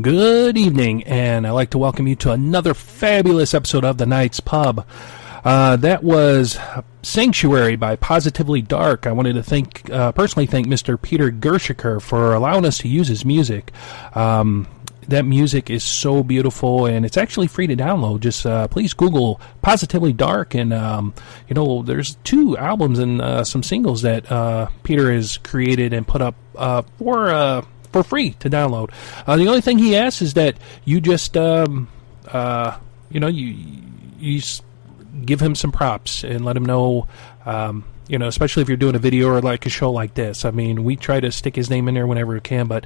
Good evening, and I'd like to welcome you to another fabulous episode of The Night's Pub. That was Sanctuary by Positively Dark. I wanted to personally thank Mr. Peter Gershiker for allowing us to use his music. That music is so beautiful, and it's actually free to download. Just please Google Positively Dark, and there's 2 albums and some singles that Peter has created and put up for free to download. The only thing he asks is that you just you give him some props and let him know especially if you're doing a video or like a show like this. I mean, we try to stick his name in there whenever we can, but,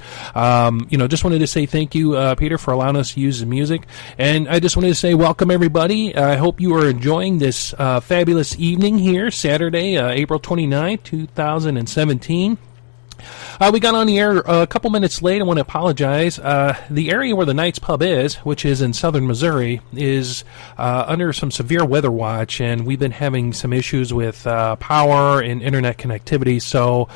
just wanted to say thank you, Peter, for allowing us to use his music. And I just wanted to say welcome, everybody. I hope you are enjoying this fabulous evening here, Saturday, April 29th, 2017. We got on the air a couple minutes late. I want to apologize. The area where the Knights Pub is, which is in southern Missouri, is under some severe weather watch, and we've been having some issues with power and internet connectivity. So,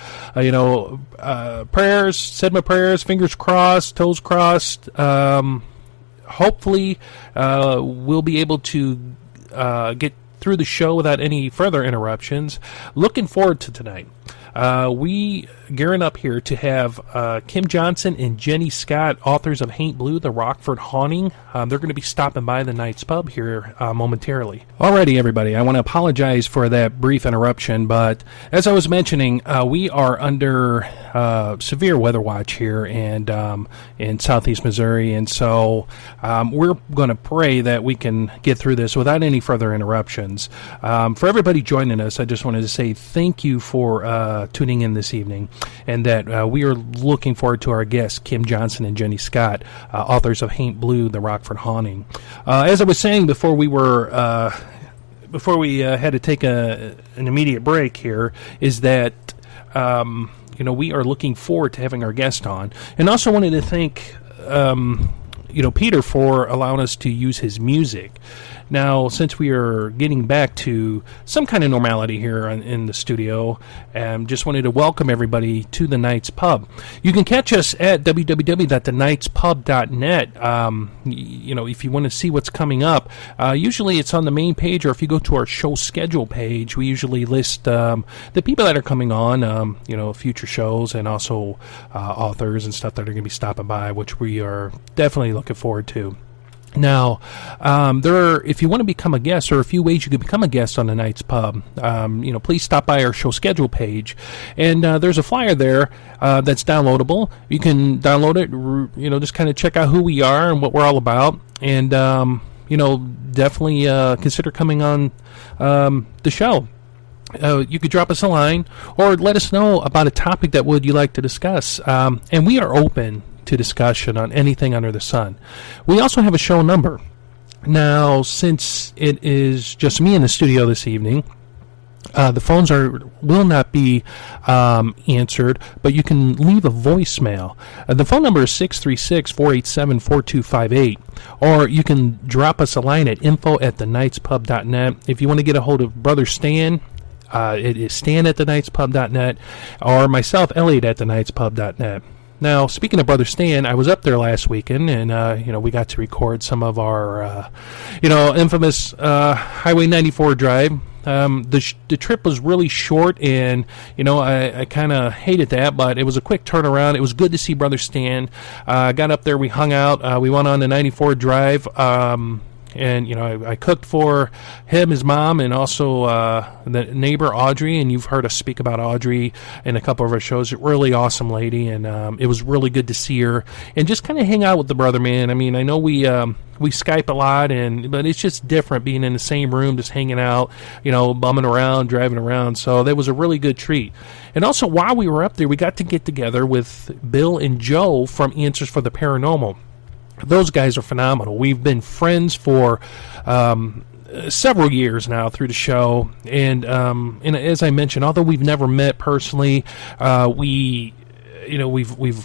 prayers, said my prayers, fingers crossed, toes crossed. Hopefully, we'll be able to get through the show without any further interruptions. Looking forward to tonight. We gearing up here to have Kim Johnston and Jenny Scott, authors of Haint Blue, the Rockford Haunting. They're going to be stopping by the Knights Pub here momentarily. Alrighty, everybody, I want to apologize for that brief interruption, but as I was mentioning, we are under severe weather watch here and in southeast Missouri, and so we're going to pray that we can get through this without any further interruptions. For everybody joining us, I just wanted to say thank you for tuning in this evening, and that we are looking forward to our guests, Kim Johnston and Jenny Scott, authors of Haint Blue, the Rockford Haunting. As I was saying before we had to take an immediate break here, is that we are looking forward to having our guest on, and also wanted to thank Peter for allowing us to use his music. Now, since we are getting back to some kind of normality here in the studio, just wanted to welcome everybody to the Knights Pub. You can catch us at www.thenightspub.net. If you want to see what's coming up, usually it's on the main page, or if you go to our show schedule page, we usually list the people that are coming on, future shows, and also authors and stuff that are going to be stopping by, which we are definitely looking forward to. Now, if you want to become a guest, there are a few ways you can become a guest on the Knights Pub. Please stop by our show schedule page, and there's a flyer there that's downloadable. You can download it, just kind of check out who we are and what we're all about, and definitely consider coming on the show. You could drop us a line or let us know about a topic that you like to discuss, and we are open to discussion on anything under the sun. We also have a show number. Now, since it is just me in the studio this evening, the phones will not be answered, but you can leave a voicemail. The phone number is 636-487-4258, or you can drop us a line at info@thenightspub.net. If you want to get a hold of Brother Stan, it is stan@thenightspub.net, or myself, Elliot, at thenightspub.net. Now, speaking of Brother Stan, I was up there last weekend, and we got to record some of our, infamous Highway 94 drive. The trip was really short, and I kind of hated that, but it was a quick turnaround. It was good to see Brother Stan. Got up there, we hung out, we went on the 94 drive. And, I cooked for him, his mom, and also the neighbor, Audrey. And you've heard us speak about Audrey in a couple of our shows. A really awesome lady, and it was really good to see her. And just kind of hang out with the brother, man. I mean, I know we Skype a lot, but it's just different being in the same room, just hanging out, bumming around, driving around. So that was a really good treat. And also, while we were up there, we got to get together with Bill and Joe from Answers for the Paranormal. Those guys are phenomenal. We've been friends for several years now through the show, and as I mentioned, although we've never met personally, we've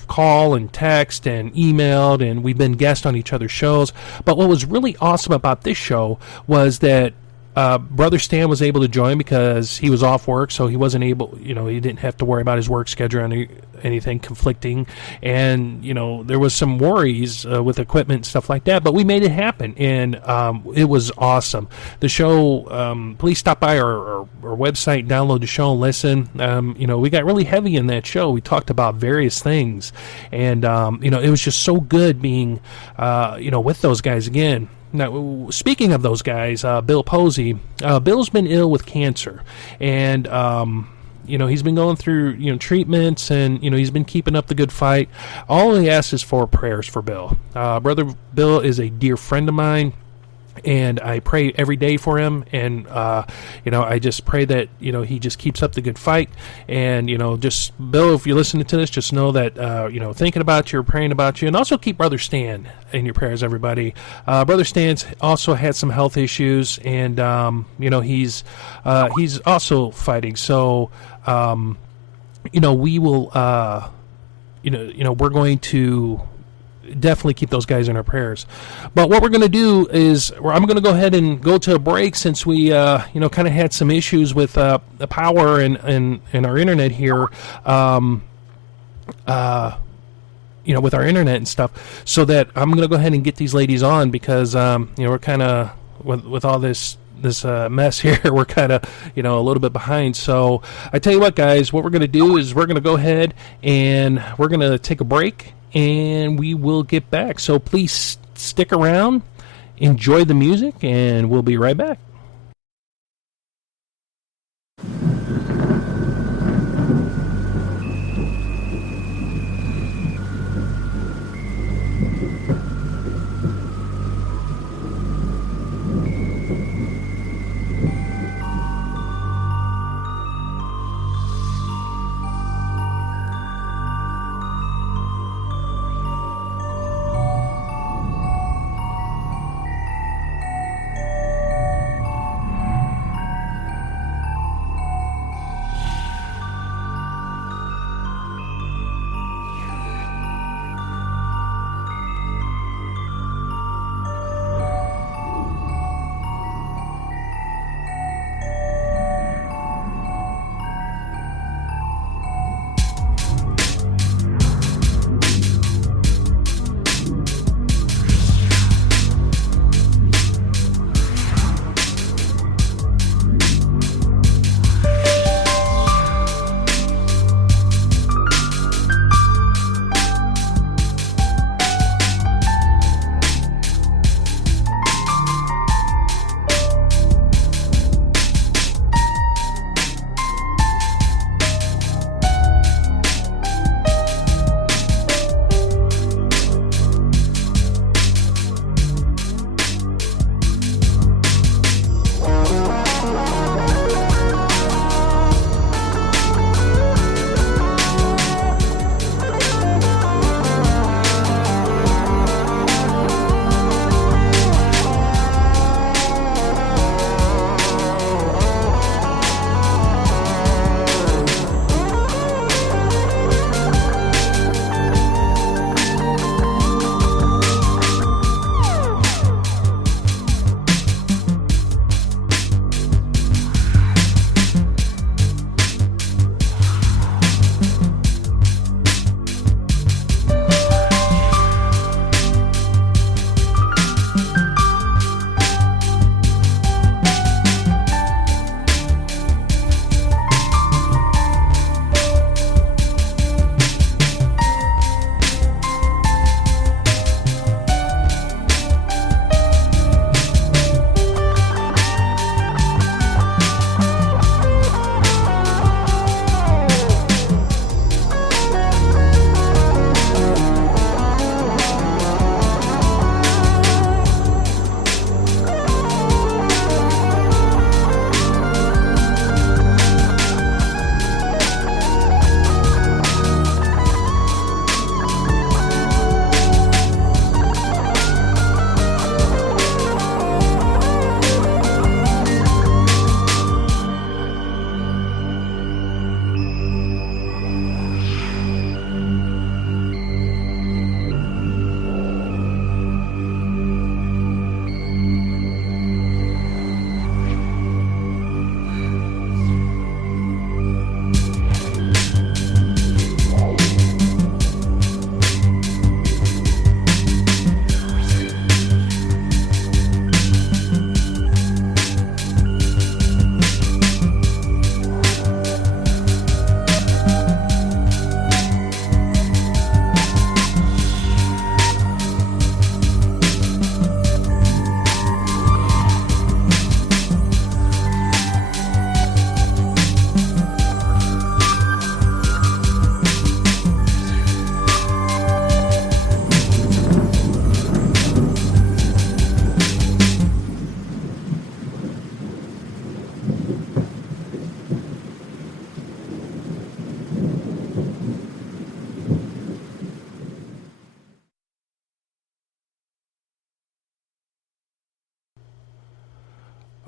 called and text and emailed, and we've been guests on each other's shows. But what was really awesome about this show was that Brother Stan was able to join because he was off work, so he wasn't able, he didn't have to worry about his work schedule or anything conflicting. And, there was some worries with equipment and stuff like that, but we made it happen, and it was awesome. The show, please stop by our website, download the show and listen. We got really heavy in that show. We talked about various things, and, it was just so good being, with those guys again. Now, speaking of those guys, Bill Posey, Bill's been ill with cancer, and he's been going through treatments, and he's been keeping up the good fight. All he asks is for prayers for Bill. Brother Bill is a dear friend of mine. and I pray every day for him, and I just pray that he just keeps up the good fight. And just Bill, if you're listening to this, just know that thinking about you, praying about you, and also keep Brother Stan in your prayers, everybody. Brother Stan's also had some health issues, and he's also fighting. So we will we're going to definitely keep those guys in our prayers. But what we're going to do is I'm going to go ahead and go to a break, since we kind of had some issues with the power and our internet here, with our internet and stuff, so that I'm going to go ahead and get these ladies on, because we're kind of with all this mess here, we're kind of a little bit behind. So I tell you what, guys, what we're going to do is we're going to go ahead and we're going to take a break, and we will get back. So please stick around, enjoy the music, and we'll be right back.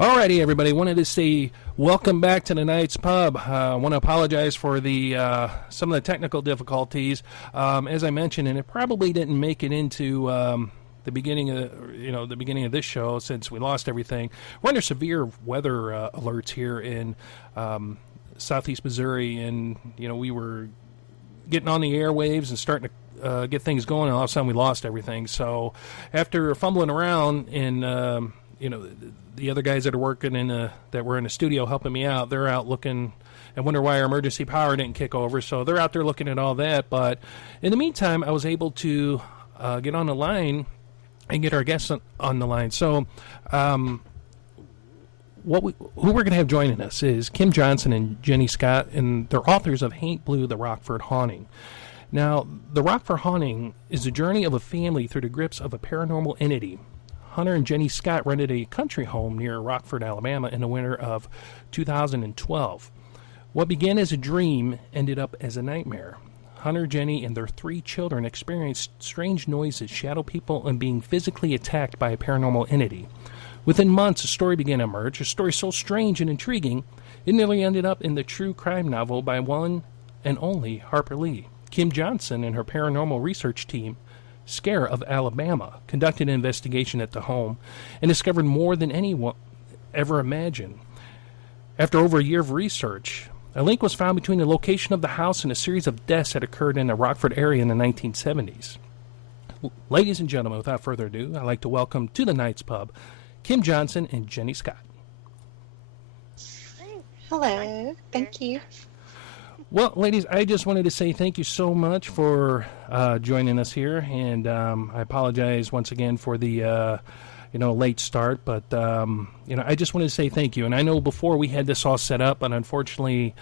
Alrighty, everybody. Wanted to say welcome back to the Night's Pub. I want to apologize for the some of the technical difficulties. As I mentioned, and it probably didn't make it into the beginning of this show since we lost everything. We're under severe weather alerts here in southeast Missouri, and we were getting on the airwaves and starting to get things going, and all of a sudden we lost everything. So after fumbling around and the other guys that are working that were in the studio helping me out, they're out looking and wonder why our emergency power didn't kick over. So they're out there looking at all that. But in the meantime, I was able to get on the line and get our guests on the line. So who we're going to have joining us is Kim Johnston and Jenny Scott, and they're authors of Haint Blue, the Rockford Haunting. Now, the Rockford Haunting is the journey of a family through the grips of a paranormal entity. Hunter and Jenny Scott rented a country home near Rockford, Alabama in the winter of 2012. What began as a dream ended up as a nightmare. Hunter, Jenny, and their 3 children experienced strange noises, shadow people, and being physically attacked by a paranormal entity. Within months, a story began to emerge, a story so strange and intriguing, it nearly ended up in the true crime novel by one and only Harper Lee. Kim Johnston and her paranormal research team, Scare of Alabama, conducted an investigation at the home and discovered more than anyone ever imagined. After over a year of research, a link was found between the location of the house and a series of deaths that occurred in the Rockford area in the 1970s. Ladies and gentlemen, without further ado, I'd like to welcome to the Night's Pub Kim Johnston and Jenny Scott. Hello, thank you. Well, ladies, I just wanted to say thank you so much for joining us here, and I apologize once again for the late start, but I just wanted to say thank you. And I know before we had this all set up, but unfortunately,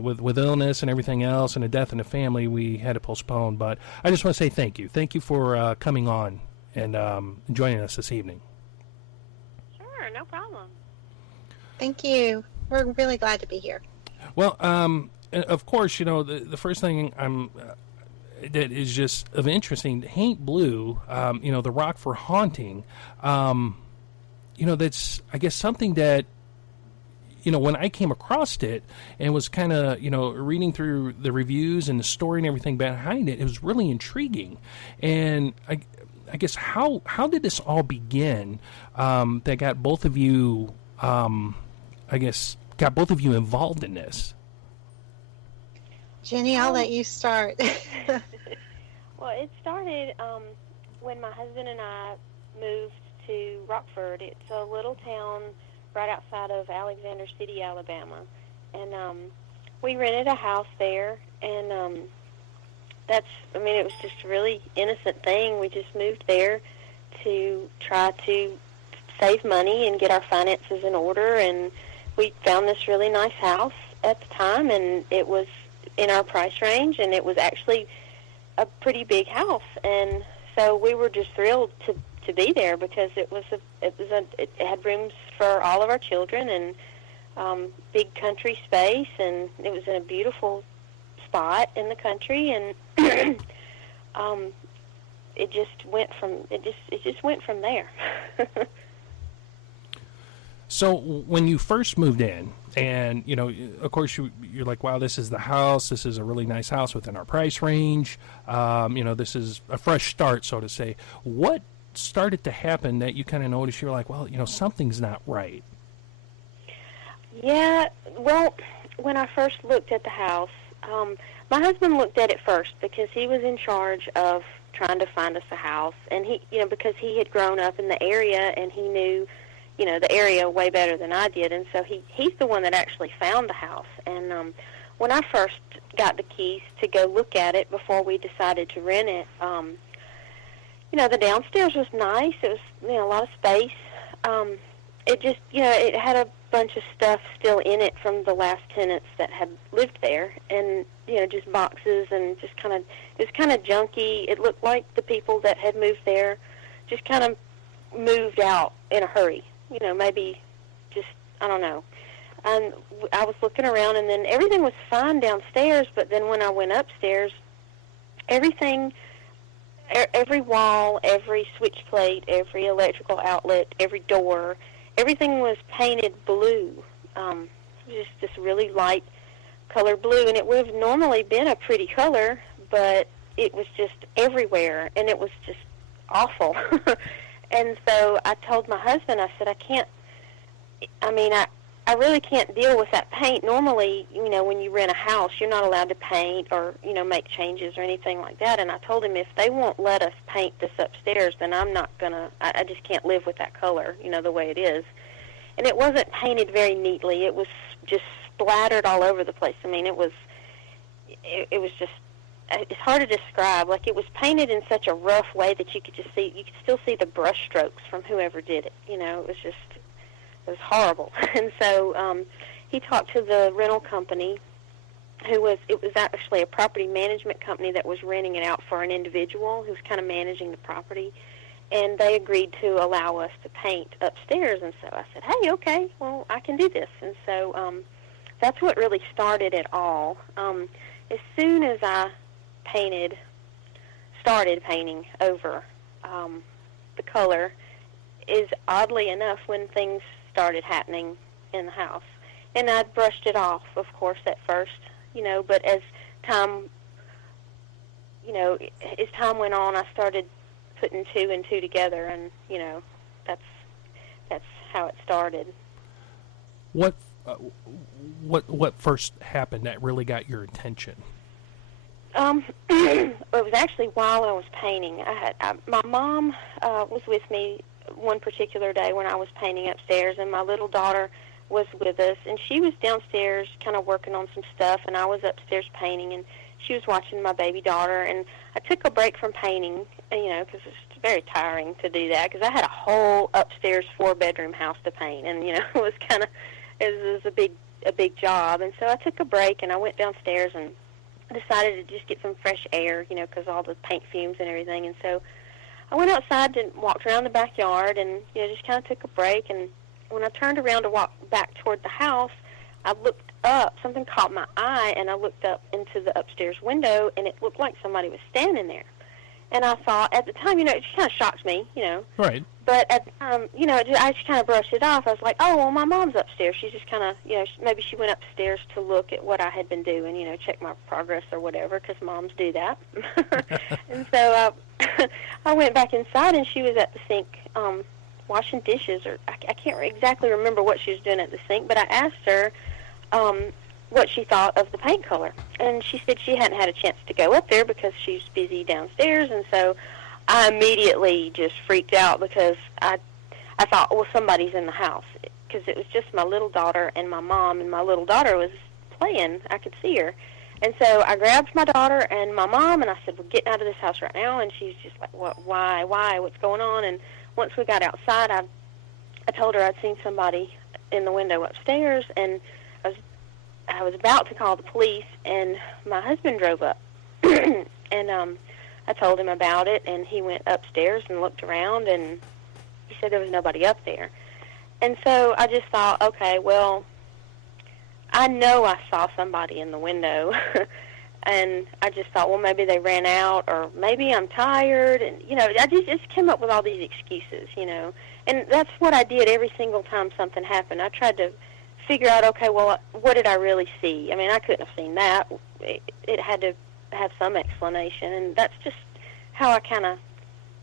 with illness and everything else, and a death in the family, we had to postpone. But I just want to say thank you. Thank you for coming on and joining us this evening. Sure, no problem. Thank you. We're really glad to be here. Well, of course, the first thing that is just of interesting, Haint Blue, the Rockford Haunting, that's, I guess, something that, when I came across it and was kind of, reading through the reviews and the story and everything behind it, it was really intriguing. And I guess, how did this all begin that got both of you, involved in this? Jenny, I'll let you start. Well, it started when my husband and I moved to Rockford. It's a little town right outside of Alexander City, Alabama. And we rented a house there, and it was just a really innocent thing. We just moved there to try to save money and get our finances in order, and we found this really nice house at the time, and it was in our price range, and it was actually a pretty big house. And so we were just thrilled to be there because it had rooms for all of our children and big country space, and it was in a beautiful spot in the country, and it just went from there. So when you first moved in, and of course you're like, wow, this is the house. This is a really nice house within our price range. This is a fresh start, so to say. What started to happen that you kind of noticed? You're like, well, something's not right. Yeah. Well, when I first looked at the house, my husband looked at it first because he was in charge of trying to find us a house, and he, because he had grown up in the area and he knew the area way better than I did, and so he's the one that actually found the house. And when I first got the keys to go look at it before we decided to rent it, the downstairs was nice. It was, a lot of space. It just, it had a bunch of stuff still in it from the last tenants that had lived there, and, just boxes and just it was kind of junky. It looked like the people that had moved there just kind of moved out in a hurry. Maybe just, I don't know. And I was looking around, and then everything was fine downstairs, but then when I went upstairs, everything, every wall, every switch plate, every electrical outlet, every door, everything was painted blue. Just this really light color blue, and it would have normally been a pretty color, but it was just everywhere, and it was just awful. And so I told my husband, I said, I really can't deal with that paint. Normally, when you rent a house, you're not allowed to paint or, make changes or anything like that. And I told him, if they won't let us paint this upstairs, then I'm not going to, I just can't live with that color, the way it is. And it wasn't painted very neatly. It was just splattered all over the place. I mean, it was just, it's hard to describe. Like, it was painted in such a rough way that you could still see the brush strokes from whoever did it. It was horrible. And so he talked to the rental company, it was actually a property management company that was renting it out for an individual who was kind of managing the property, and they agreed to allow us to paint upstairs. And so I said, hey, okay, well, I can do this. And so that's what really started it all. As soon as I started painting over the color, is oddly enough when things started happening in the house. And I'd brushed it off, of course, at first, but as time went on, I started putting two and two together, and, that's how it started. What first happened that really got your attention? It was actually while I was painting. My mom was with me one particular day when I was painting upstairs, and my little daughter was with us, and she was downstairs kind of working on some stuff, and I was upstairs painting, and she was watching my baby daughter. And I took a break from painting, because it's very tiring to do that, because I had a whole upstairs 4-bedroom house to paint, and it was a big job. And so I took a break, and I went downstairs and decided to just get some fresh air, because all the paint fumes and everything. And so I went outside and walked around the backyard, and just kind of took a break. And when I turned around to walk back toward the house, I looked up. Something caught my eye, and I looked up into the upstairs window, and it looked like somebody was standing there. And I thought, at the time, it just kind of shocked me, Right. But at the time, I just kind of brushed it off. I was like, oh, well, my mom's upstairs. She just kind of, maybe she went upstairs to look at what I had been doing, check my progress or whatever, because moms do that. And so I went back inside, and she was at the sink washing dishes, or I can't exactly remember what she was doing at the sink, but I asked her what she thought of the paint color. And she said she hadn't had a chance to go up there because she's busy downstairs. And so I immediately just freaked out, because I thought, well, somebody's in the house, because it was just my little daughter and my mom, and my little daughter was playing. I could see her. And so I grabbed my daughter and my mom, and I said, we're getting out of this house right now. And she's just like, what? Why, what's going on? And once we got outside, I told her I'd seen somebody in the window upstairs, and I was about to call the police, and my husband drove up. And I told him about it, and he went upstairs and looked around, and he said there was nobody up there. And so I just thought, okay, well, I know I saw somebody in the window. And I just thought, well, maybe they ran out, or maybe I'm tired. And, I just came up with all these excuses, And that's what I did every single time something happened. I tried to figure out, okay, well, what did I really see? I mean, I couldn't have seen that. It had to have some explanation. And that's just how I kind of,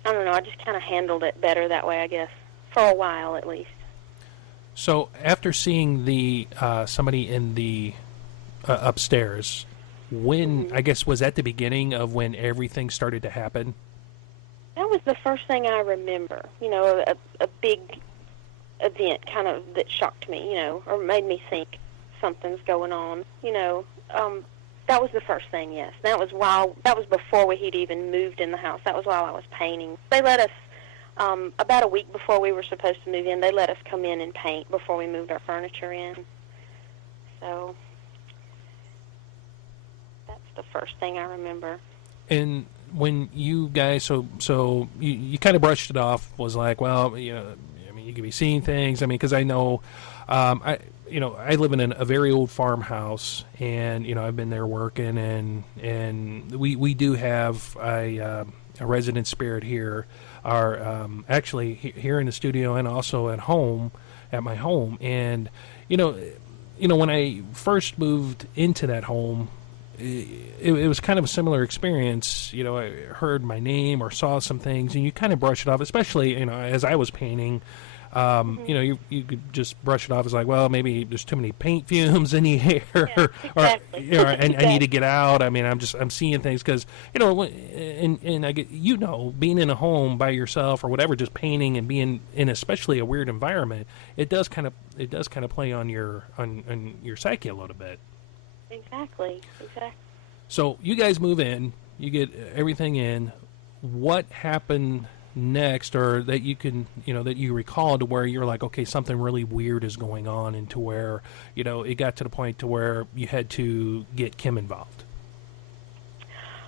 I just kind of handled it better that way, I guess, for a while at least. So after seeing the somebody in the upstairs, when, I guess, was that the beginning of when everything started to happen? That was the first thing I remember, a big event kind of that shocked me, or made me think something's going on, that was the first thing, yes. That was before we had even moved in the house. That was while I was painting. They let us, about a week before we were supposed to move in, they let us come in and paint before we moved our furniture in. So that's the first thing I remember. And when you guys, so you kind of brushed it off, was like, well, you could be seeing things. I mean, because I know, I live in a very old farmhouse, and I've been there working, and we do have a resident spirit here, actually here in the studio and also at home, at my home. And when I first moved into that home, it was kind of a similar experience. I heard my name or saw some things, and you kind of brush it off, especially, as I was painting. You could just brush it off as like, well, maybe there's too many paint fumes in the air, Yeah, exactly. or Exactly. I need to get out. I mean, I'm seeing things because, and I get, being in a home by yourself or whatever, just painting and being in especially a weird environment, it does kind of play on your psyche a little bit. Exactly. So you guys move in, you get everything in. What happened next, or that you can, that you recall, to where you're like, okay, something really weird is going on, and to where, it got to the point to where you had to get Kim involved?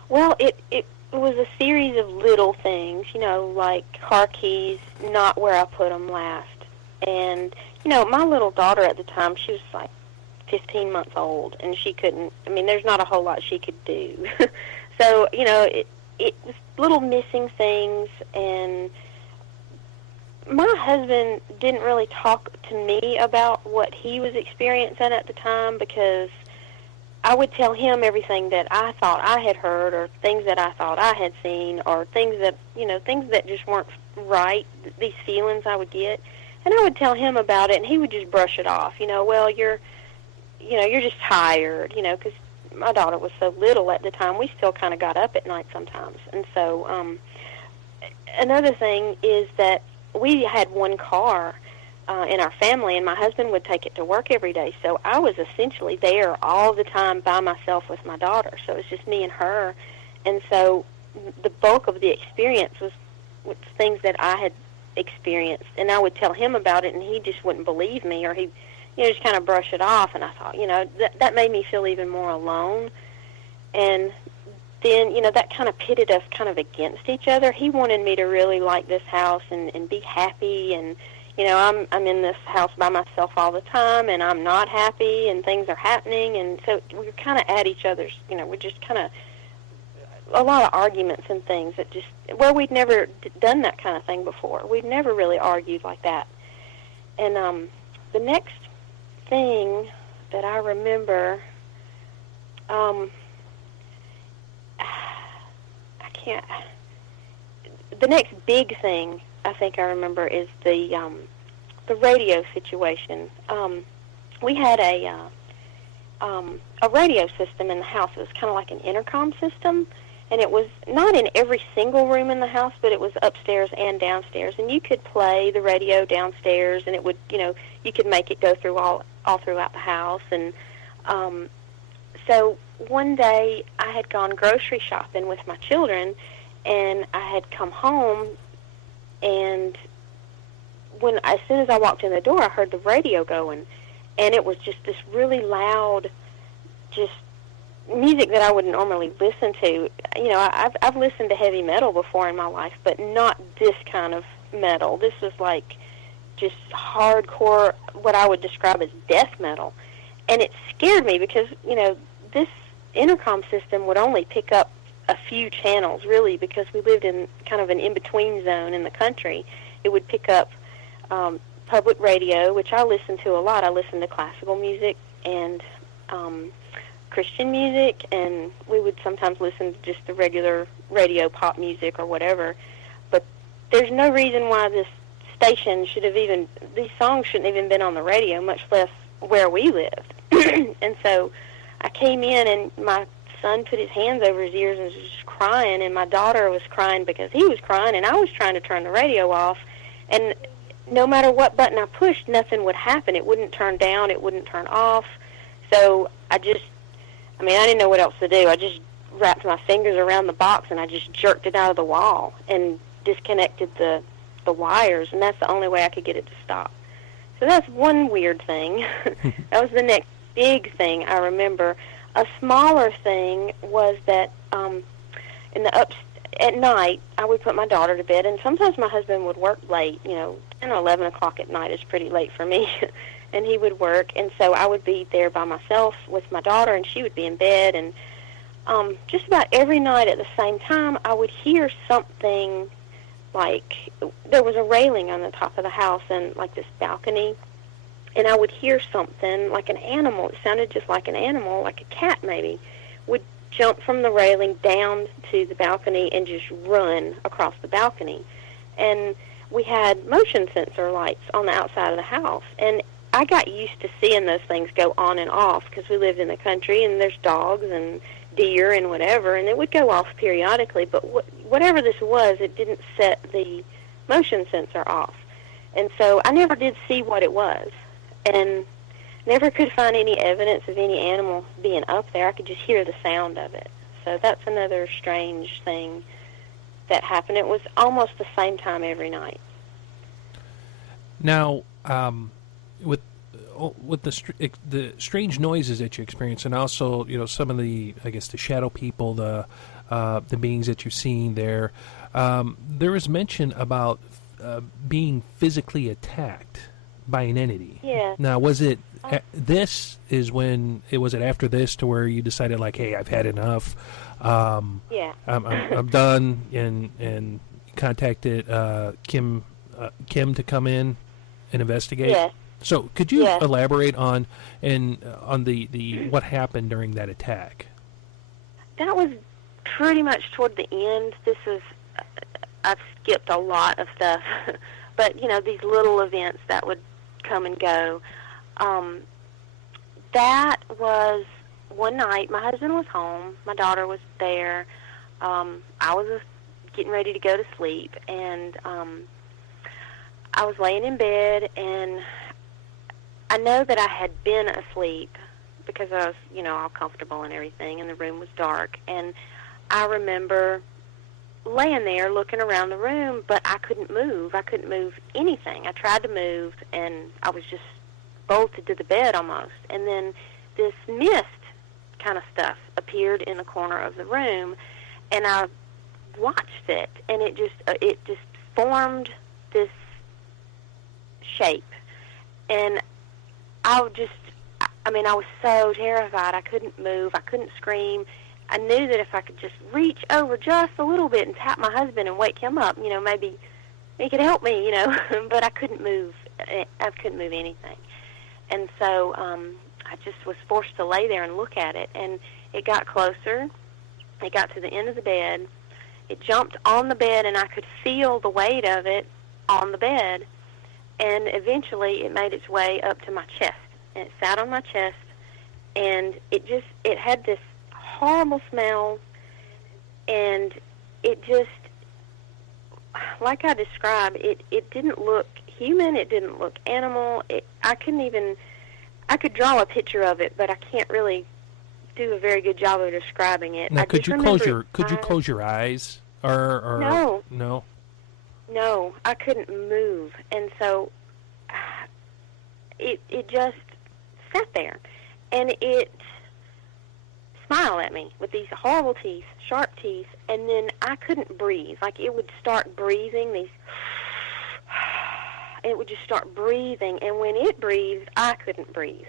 Well, it was a series of little things, like car keys not where I put them last. And, my little daughter at the time, she was like 15 months old, and she couldn't, there's not a whole lot she could do. So, it was little missing things, and my husband didn't really talk to me about what he was experiencing at the time, because I would tell him everything that I thought I had heard, or things that I thought I had seen, or things that just weren't right, these feelings I would get. And I would tell him about it, and he would just brush it off. Well, you're just tired, because my daughter was so little at the time. We still kind of got up at night sometimes. And so another thing is that we had one car in our family, and my husband would take it to work every day. So I was essentially there all the time by myself with my daughter. So it was just me and her. And so the bulk of the experience was things that I had experienced. And I would tell him about it, and he just wouldn't believe me, or he just kind of brush it off. And I thought, that made me feel even more alone. And then, that kind of pitted us kind of against each other. He wanted me to really like this house and be happy. And, I'm in this house by myself all the time, and I'm not happy, and things are happening. And so we were kind of at each other's, we're just kind of a lot of arguments and things that just, we'd never done that kind of thing before. We'd never really argued like that. And the next thing that I remember, the next big thing I think I remember is the radio situation. We had a radio system in the house. It was kind of like an intercom system, and it was not in every single room in the house, but it was upstairs and downstairs. And you could play the radio downstairs, and it would, you could make it go through all throughout the house. And so one day I had gone grocery shopping with my children, and I had come home, and as soon as I walked in the door, I heard the radio going, and it was just this really loud, just music that I wouldn't normally listen to. I've listened to heavy metal before in my life, but not this kind of metal. This was like just hardcore, what I would describe as death metal. And it scared me because, this intercom system would only pick up a few channels, really, because we lived in kind of an in-between zone in the country. It would pick up public radio, which I listened to a lot. I listened to classical music and Christian music, and we would sometimes listen to just the regular radio pop music or whatever. But there's no reason why this station these songs shouldn't even been on the radio, much less where we lived. And so I came in, and my son put his hands over his ears and was just crying, and my daughter was crying because he was crying, and I was trying to turn the radio off. And no matter what button I pushed, nothing would happen. It wouldn't turn down. It wouldn't turn off. So I didn't know what else to do. I just wrapped my fingers around the box, and I just jerked it out of the wall and disconnected the wires, and that's the only way I could get it to stop. So that's one weird thing. That was the next big thing I remember. A smaller thing was that at night, I would put my daughter to bed, and sometimes my husband would work late, 10 or 11 o'clock at night is pretty late for me, and he would work, and so I would be there by myself with my daughter, and she would be in bed, and just about every night at the same time, I would hear something like there was a railing on the top of the house and like this balcony, and I would hear something like an animal. It sounded just like an animal, like a cat maybe, would jump from the railing down to the balcony and just run across the balcony. And we had motion sensor lights on the outside of the house, and I got used to seeing those things go on and off because we lived in the country and there's dogs and deer and whatever, and it would go off periodically, but whatever this was, it didn't set the motion sensor off. And so I never did see what it was, and never could find any evidence of any animal being up there. I could just hear the sound of it. So that's another strange thing that happened. It was almost the same time every night. Now, with the strange noises that you experience, and also some of the, I guess, the shadow people, the beings that you've seen there, there was mention about being physically attacked by an entity. Yeah. Now, was it this is when it was it after this to where you decided like, hey, I've had enough. Yeah. I'm done, and contacted Kim to come in and investigate. Yes. So, could you elaborate on the what happened during that attack? That was pretty much toward the end. This is I've skipped a lot of stuff, but these little events that would come and go. That was one night. My husband was home. My daughter was there. I was getting ready to go to sleep, and I was laying in bed, and I know that I had been asleep because I was, all comfortable and everything, and the room was dark. And I remember laying there looking around the room, but I couldn't move. I couldn't move anything. I tried to move, and I was just bolted to the bed almost. And then this mist kind of stuff appeared in the corner of the room, and I watched it, and it just formed this shape. And I was so terrified. I couldn't move. I couldn't scream. I knew that if I could just reach over just a little bit and tap my husband and wake him up, maybe he could help me, but I couldn't move. I couldn't move anything. And so I just was forced to lay there and look at it. And it got closer. It got to the end of the bed. It jumped on the bed, and I could feel the weight of it on the bed. And eventually it made its way up to my chest. And it sat on my chest, and it had this horrible smell, and it just, like I described, it didn't look human, it didn't look animal. I could draw a picture of it, but I can't really do a very good job of describing it. Now, could you close your eyes? Or No, I couldn't move, and so it just sat there, and it smiled at me with these horrible teeth, sharp teeth, and then I couldn't breathe. Like, it would start breathing, it would just start breathing, and when it breathed, I couldn't breathe.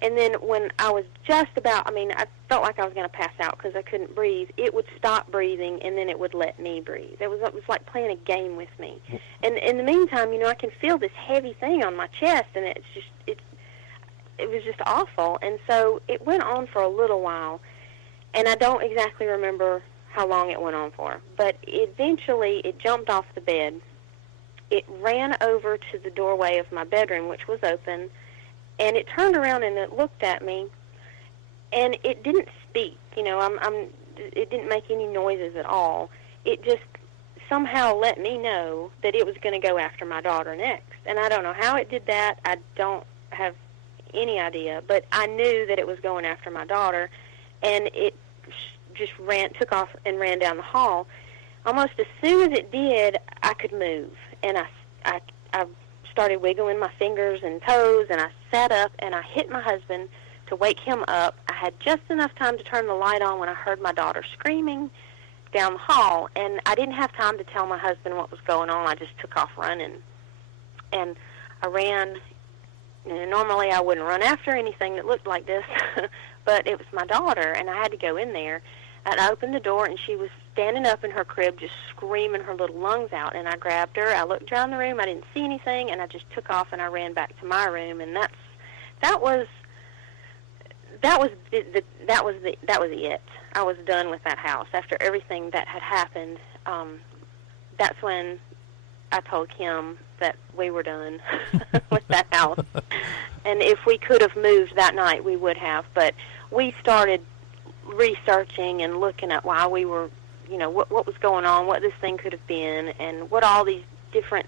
And then when I was just about, I felt like I was going to pass out because I couldn't breathe, it would stop breathing, and then it would let me breathe. It was like playing a game with me. And in the meantime, I can feel this heavy thing on my chest, and it was just awful. And so it went on for a little while, and I don't exactly remember how long it went on for. But eventually it jumped off the bed. It ran over to the doorway of my bedroom, which was open, and it turned around and it looked at me, and it didn't speak. It didn't make any noises at all. It just somehow let me know that it was going to go after my daughter next. And I don't know how it did that. I don't have any idea, but I knew that it was going after my daughter, and it just took off and ran down the hall. Almost as soon as it did, I could move, and I started wiggling my fingers and toes, and I sat up, and I hit my husband to wake him up. I had just enough time to turn the light on when I heard my daughter screaming down the hall, and I didn't have time to tell my husband what was going on. I just took off running, and I ran. Normally I wouldn't run after anything that looked like this, but it was my daughter, and I had to go in there. And I opened the door, and she was standing up in her crib just screaming her little lungs out, and I grabbed her. I looked around the room. I didn't see anything, and I just took off, and I ran back to my room, and that's that was it. I was done with that house after everything that had happened. That's when I told Kim that we were done with that house. And if we could have moved that night, we would have. But we started researching and looking at why we were, what was going on, what this thing could have been, and what all these different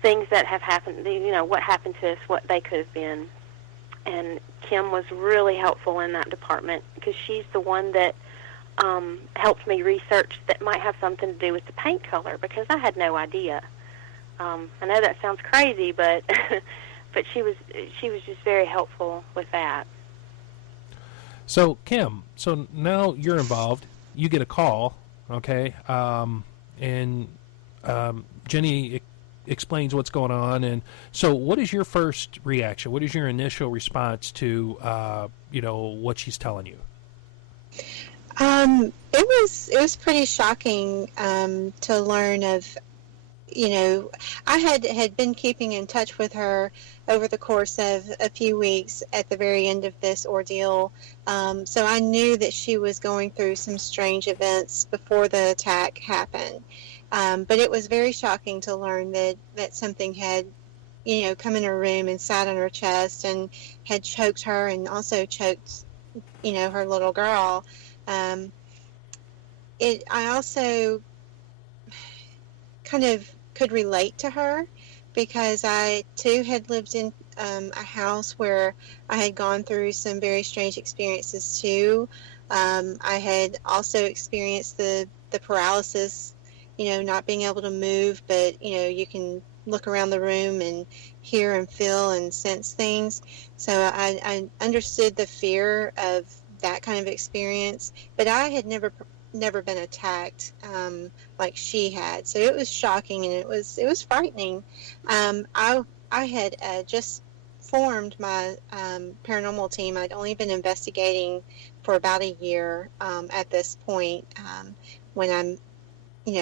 things that have happened, what happened to us, what they could have been. And Kim was really helpful in that department because she's the one that helped me research that might have something to do with the paint color because I had no idea. I know that sounds crazy, but but she was just very helpful with that. So Kim, so now you're involved. You get a call, okay, and Jenny explains what's going on. And so, what is your first reaction? What is your initial response to what she's telling you? It was pretty shocking to learn of. I had been keeping in touch with her over the course of a few weeks at the very end of this ordeal. So I knew that she was going through some strange events before the attack happened. But it was very shocking to learn that something had, come in her room and sat on her chest and had choked her and also choked, her little girl. I also kind of could relate to her because I too had lived in a house where I had gone through some very strange experiences too. I had also experienced the paralysis, not being able to move, but you can look around the room and hear and feel and sense things. So I understood the fear of that kind of experience, but I had never been attacked like she had. So it was shocking and it was frightening. I had just formed my paranormal team. I'd only been investigating for about a year at this point when I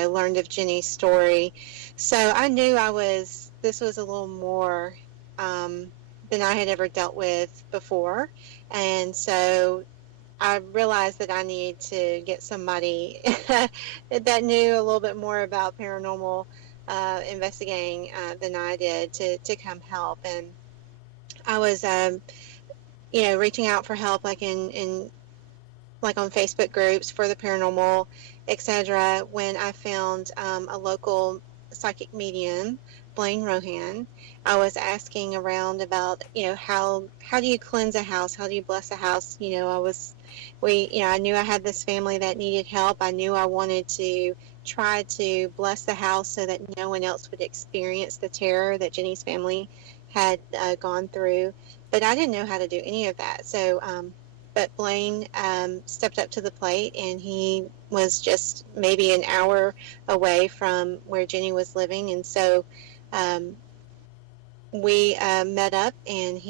learned of Jenny's story. So I knew this was a little more than I had ever dealt with before. And so I realized that I needed to get somebody that knew a little bit more about paranormal investigating than I did to come help. And I was, reaching out for help, like in like on Facebook groups for the paranormal, etc. When I found a local psychic medium, Blaine Rohan. I was asking around about, how do you cleanse a house? How do you bless a house? I knew I had this family that needed help. I knew I wanted to try to bless the house so that no one else would experience the terror that Jenny's family had gone through. But I didn't know how to do any of that. So, but Blaine stepped up to the plate, and he was just maybe an hour away from where Jenny was living. And so we met up, and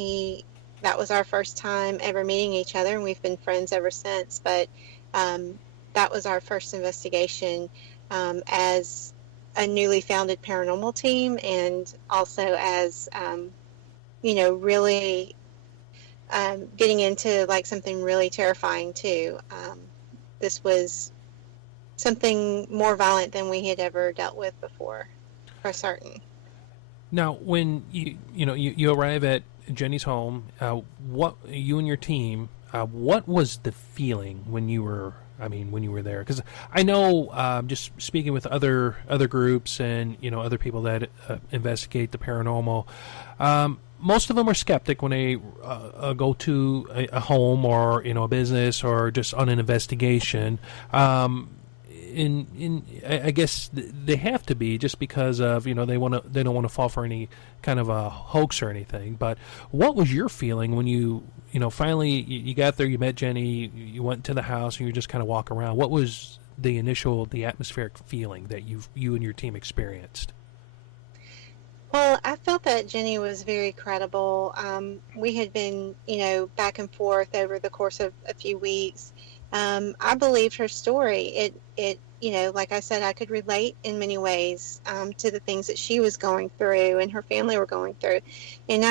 that was our first time ever meeting each other, and we've been friends ever since. But that was our first investigation as a newly founded paranormal team, and also as, really getting into like something really terrifying too. This was something more violent than we had ever dealt with before, for certain. Now, when you arrive at Jenny's home, what you and your team, what was the feeling when you were there? Because I know, just speaking with other groups and other people that investigate the paranormal, most of them are skeptic when they go to a home or a business or just on an investigation. I guess they have to be, just because of they don't want to fall for any kind of a hoax or anything. But what was your feeling when you finally you got there, you met Jenny, you went to the house, and you just kind of walk around? What was the atmospheric feeling that you and your team experienced? Well, I felt that Jenny was very credible. We had been, back and forth over the course of a few weeks. I believed her story. It like I said, I could relate in many ways to the things that she was going through and her family were going through. And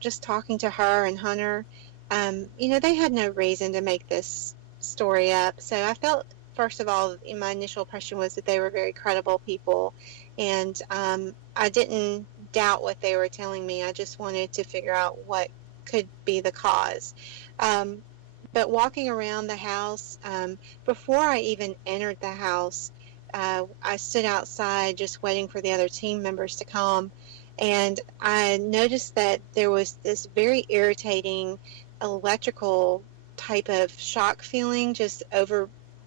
just talking to her and Hunter, they had no reason to make this story up. So I felt, first of all, my initial impression was that they were very credible people. And I didn't doubt what they were telling me. I just wanted to figure out what could be the cause. But walking around the house, before I even entered the house, I stood outside just waiting for the other team members to come. And I noticed that there was this very irritating electrical type of shock feeling just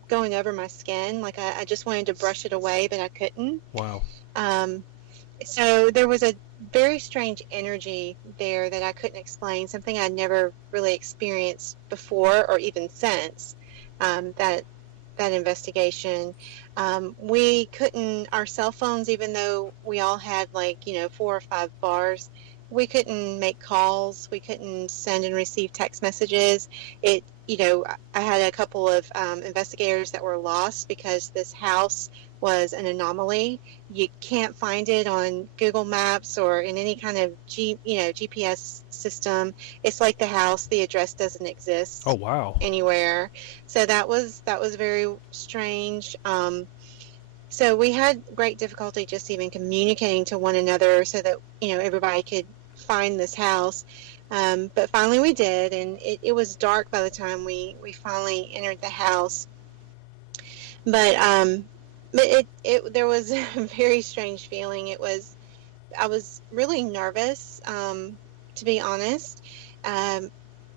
going over my skin. Like I just wanted to brush it away, but I couldn't. Wow. So there was a very strange energy there that I couldn't explain, something I'd never really experienced before or even since that investigation. We couldn't, our cell phones, even though we all had 4 or 5 bars, we couldn't make calls, we couldn't send and receive text messages. I had a couple of investigators that were lost because this house was an anomaly. You can't find it on Google Maps or in any kind of GPS system. It's like the house, the address doesn't exist. Oh, wow. Anywhere. So that was very strange. So we had great difficulty just even communicating to one another so that everybody could find this house. But finally we did, and it was dark by the time we finally entered the house. But there was a very strange feeling. I was really nervous, to be honest,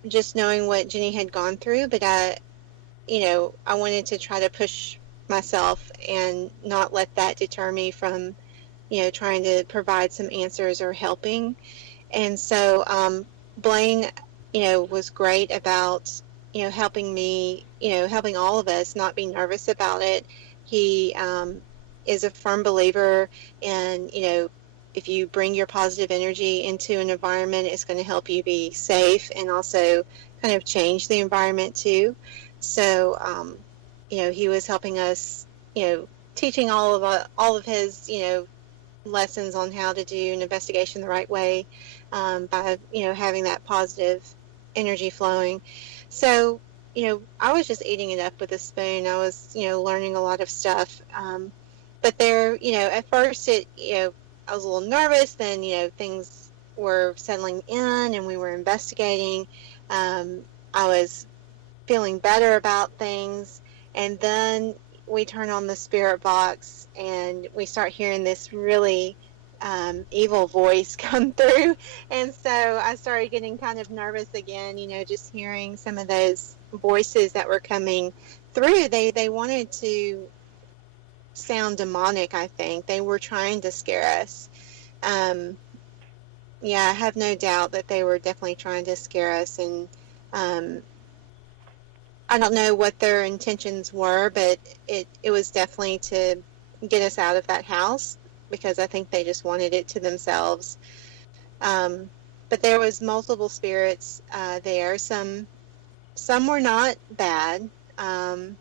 just knowing what Jenny had gone through. But I wanted to try to push myself and not let that deter me from, trying to provide some answers or helping. And so Blaine, was great about, helping me, helping all of us not be nervous about it. He is a firm believer in, if you bring your positive energy into an environment, it's going to help you be safe and also kind of change the environment too. So, he was helping us, teaching all of his, lessons on how to do an investigation the right way by, having that positive energy flowing. So, I was just eating it up with a spoon. I was, learning a lot of stuff. But there, at first I was a little nervous. Then, things were settling in and we were investigating. I was feeling better about things. And then we turn on the spirit box and we start hearing this really evil voice come through. And so I started getting kind of nervous again, just hearing some of those voices that were coming through. They wanted to sound demonic, I think. They were trying to scare us. Yeah, I have no doubt that they were definitely trying to scare us. And I don't know what their intentions were, but it was definitely to get us out of that house, because I think they just wanted it to themselves. But there was multiple spirits there. Some were not bad. And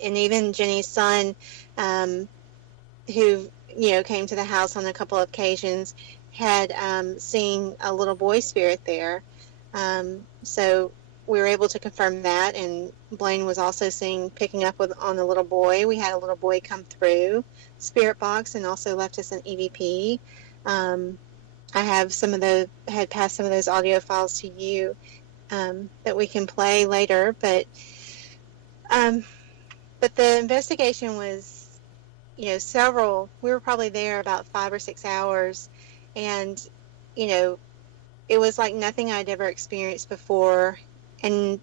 even Jenny's son, who, came to the house on a couple of occasions, had seen a little boy spirit there. So we were able to confirm that, and Blaine was also picking up on the little boy. We had a little boy come through spirit box and also left us an EVP. I have had passed some of those audio files to you that we can play later, but the investigation was, we were probably there about 5 or 6 hours, and it was like nothing I'd ever experienced before. And,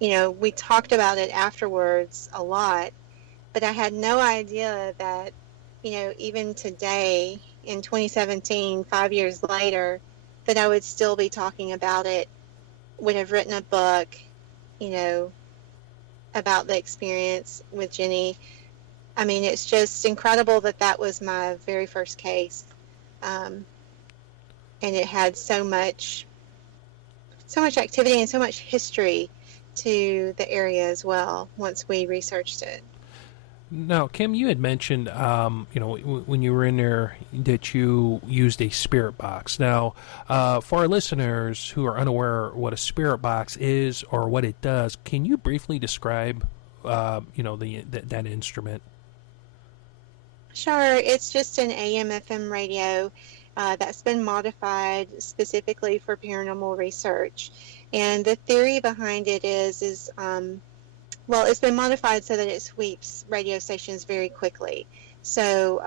we talked about it afterwards a lot, but I had no idea that, even today in 2017, 5 years later, that I would still be talking about it, would have written a book, about the experience with Jenny. I mean, it's just incredible that was my very first case. And it had so much activity and so much history to the area as well once we researched it. Now, Kim, you had mentioned, when you were in there that you used a spirit box. Now, for our listeners who are unaware what a spirit box is or what it does, can you briefly describe, that instrument? Sure, it's just an AM/FM radio that's been modified specifically for paranormal research. And the theory behind it is well, it's been modified so that it sweeps radio stations very quickly. So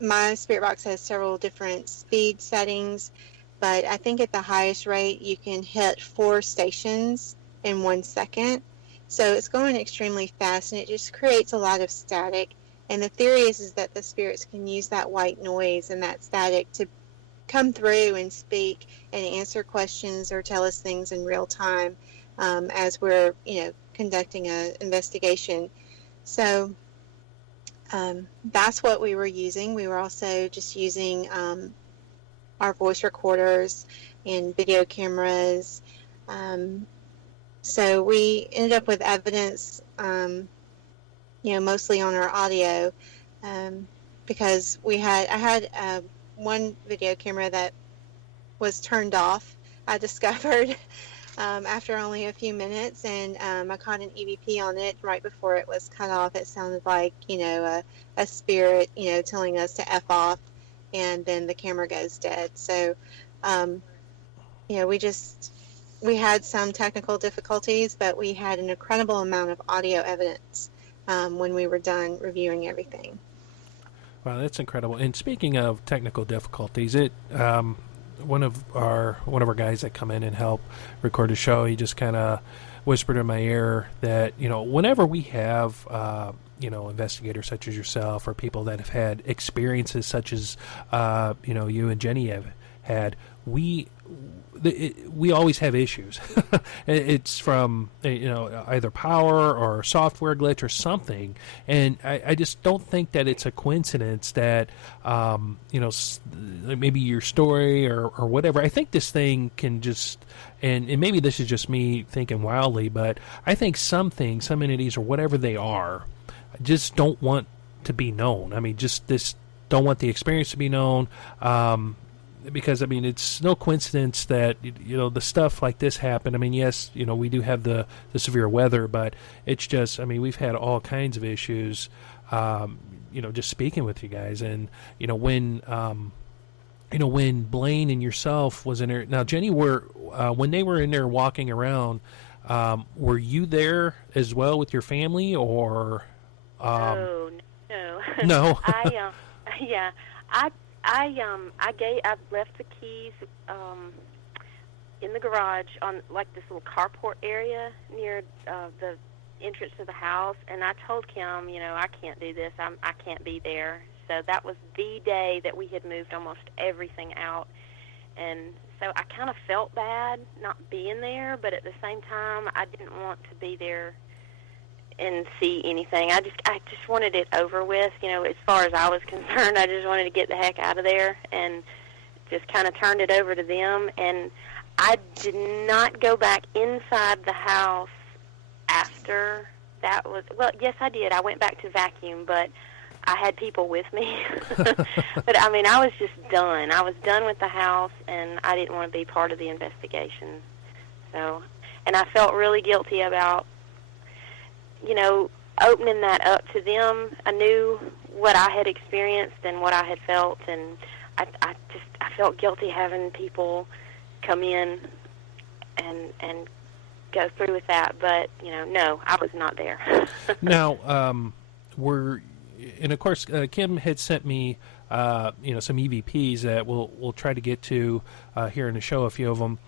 my spirit box has several different speed settings, but I think at the highest rate you can hit 4 stations in 1 second. So it's going extremely fast, and it just creates a lot of static. And the theory is that the spirits can use that white noise and that static to come through and speak and answer questions or tell us things in real time as we're, conducting an investigation. So that's what we were using. We were also just using our voice recorders and video cameras. So we ended up with evidence, mostly on our audio, because I had one video camera that was turned off, I discovered after only a few minutes, and I caught an EVP on it right before it was cut off. It sounded like, a spirit, telling us to F off, and then the camera goes dead. So, we had some technical difficulties, but we had an incredible amount of audio evidence when we were done reviewing everything. Wow, that's incredible. And speaking of technical difficulties, one of our guys that come in and help record a show, he just kind of whispered in my ear that whenever we have investigators such as yourself or people that have had experiences such as you and Jenny have had, we always have issues. It's from either power or software glitch or something, and I just don't think that it's a coincidence that maybe your story or whatever. I think this thing can just, and maybe this is just me thinking wildly, but I think some entities or whatever they are just don't want to be known. I mean, just this don't want the experience to be known. Because it's no coincidence that the stuff like this happened. I mean, yes, we do have the severe weather, but it's just, we've had all kinds of issues. Just speaking with you guys, and when Blaine and yourself was in there. Now, Jenny, when they were in there walking around, were you there as well with your family, or? No. No. I left the keys in the garage on like this little carport area near the entrance to the house, and I told Kim, I can't do this. I can't be there. So that was the day that we had moved almost everything out, and so I kind of felt bad not being there, but at the same time, I didn't want to be there and see anything. I just wanted it over with, as far as I was concerned. I just wanted to get the heck out of there, and just kind of turned it over to them. And I did not go back inside the house after that was, well, yes, I did. I went back to vacuum, but I had people with me. But, I was just done. I was done with the house, and I didn't want to be part of the investigation. So, and I felt really guilty about opening that up to them. I knew what I had experienced and what I had felt, and I felt guilty having people come in and go through with that. But no, I was not there. Now, and of course, Kim had sent me some EVPs that we'll try to get to here in the show, a few of them.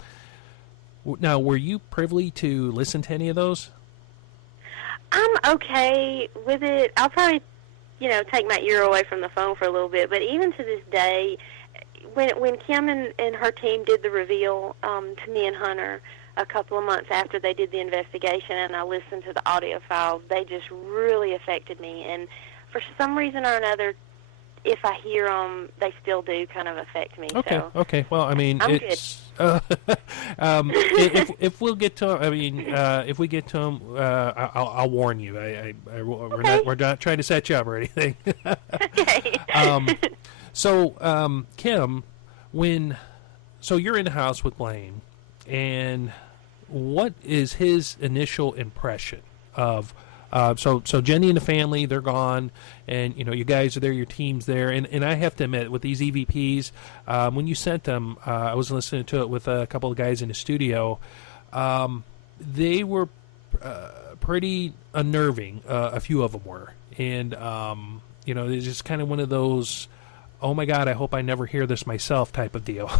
Now, were you privy to listen to any of those? I'm okay with it. I'll probably, take my ear away from the phone for a little bit. But even to this day, when Kim and her team did the reveal to me and Hunter a couple of months after they did the investigation, and I listened to the audio files, they just really affected me. And for some reason or another, if I hear them, they still do kind of affect me. Okay. So Okay. Well, I mean, I'm it's if we'll get to, I mean, if we get to them, I'll warn you. Okay. We're not trying to set you up or anything. Okay. So, Kim, so you're in the house with Blaine, and what is his initial impression of? So Jenny and the family, they're gone, and you guys are there, your team's there, and I have to admit, with these EVPs, when you sent them, I was listening to it with a couple of guys in the studio. They were pretty unnerving. A few of them were, and it's just kind of one of those, oh my God, I hope I never hear this myself type of deal.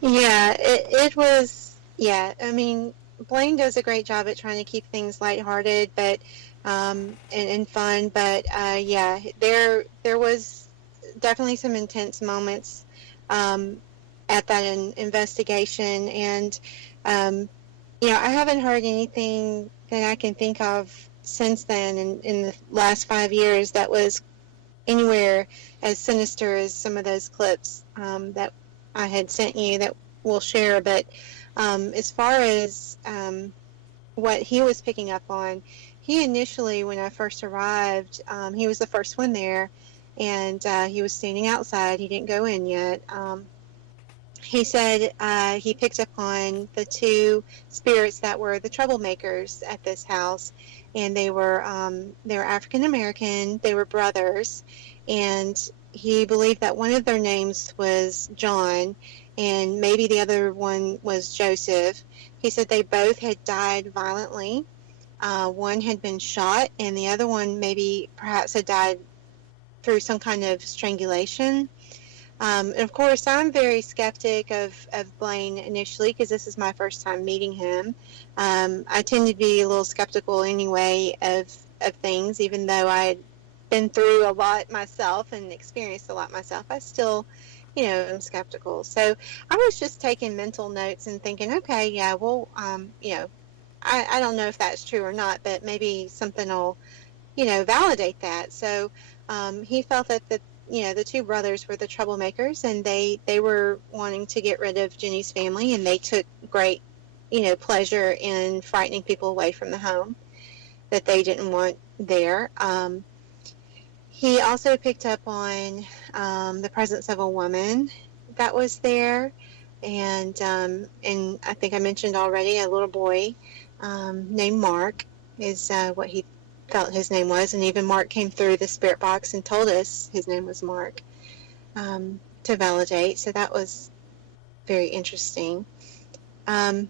Yeah, it was. Yeah, I mean, Blaine does a great job at trying to keep things lighthearted, but and fun. But yeah, there was definitely some intense moments at that investigation, and I haven't heard anything that I can think of since then in the last 5 years that was anywhere as sinister as some of those clips that I had sent you that we'll share. But as far as what he was picking up on, he initially, when I first arrived, he was the first one there, and he was standing outside. He didn't go in yet. He said he picked up on the two spirits that were the troublemakers at this house, and they were African American. They were brothers, and he believed that one of their names was John, and maybe the other one was Joseph. He said they both had died violently. One had been shot, and the other one perhaps had died through some kind of strangulation. And of course, I'm very skeptic of Blaine initially because this is my first time meeting him. I tend to be a little skeptical anyway of things, even though I had been through a lot myself and experienced a lot myself. I still, am skeptical. So I was just taking mental notes and thinking, okay, yeah, well, I don't know if that's true or not, but maybe something will, validate that. So he felt that the two brothers were the troublemakers, and they were wanting to get rid of Jenny's family, and they took great, pleasure in frightening people away from the home that they didn't want there. He also picked up on the presence of a woman that was there, and I think I mentioned already a little boy named Mark is what he felt his name was, and even Mark came through the spirit box and told us his name was Mark to validate. So that was very interesting. So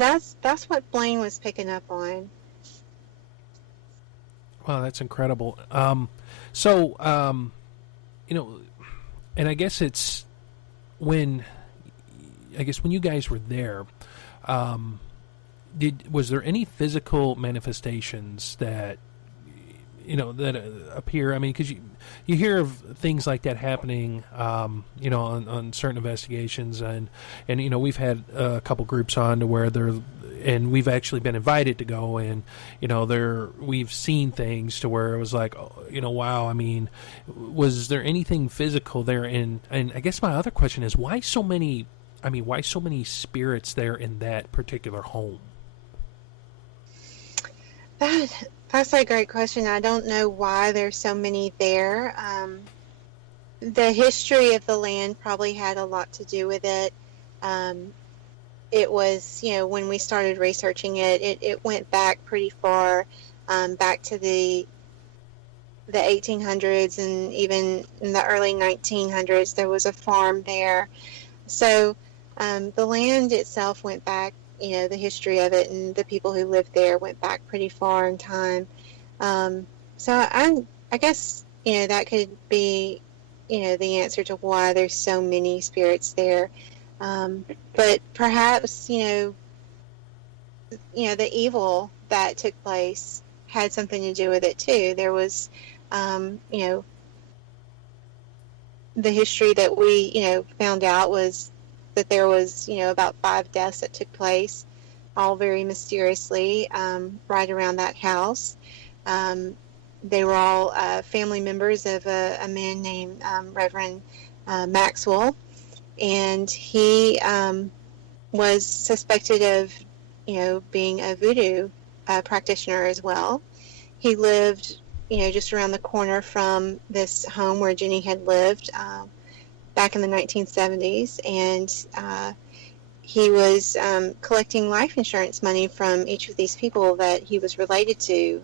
that's what Blaine was picking up on. Wow, that's incredible. And I guess it's when you guys were there, was there any physical manifestations that appear? I mean, because you hear of things like that happening, on certain investigations, and we've had a couple groups on to where and we've actually been invited to go, and we've seen things to where it was like, wow. I mean, was there anything physical there? And I guess my other question is, why so many spirits there in that particular home? That's a great question. I don't know why there's so many there. The history of the land probably had a lot to do with it. It was, when we started researching it went back pretty far, back to the 1800s, and even in the early 1900s, there was a farm there. So the land itself went back, the history of it and the people who lived there went back pretty far in time. So I guess, that could be, the answer to why there's so many spirits there. But perhaps, the evil that took place had something to do with it too. There was, the history that we, found out was that there was, about 5 deaths that took place, all very mysteriously, right around that house. they were all family members of a man named Reverend Maxwell, and he was suspected of, being a voodoo practitioner as well. He lived, just around the corner from this home where Jenny had lived back in the 1970s, and he was collecting life insurance money from each of these people that he was related to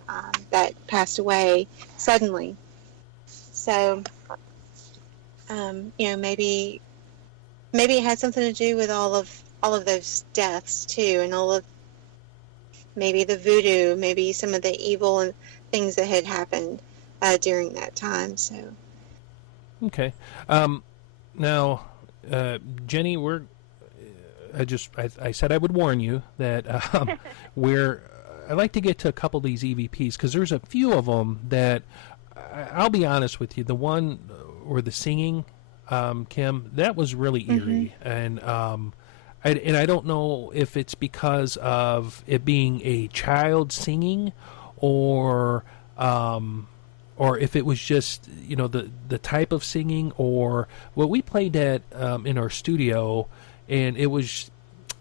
that passed away suddenly. So, maybe it had something to do with all of those deaths too, and all of maybe the voodoo, maybe some of the evil and things that had happened during that time. So, okay. Now, Jenny, I said I would warn you that I like to get to a couple of these EVPs because there's a few of them that I'll be honest with you. The one or the singing, Kim, that was really eerie, and I don't know if it's because of it being a child singing, or if it was just the type of singing, or what we played at in our studio, and it was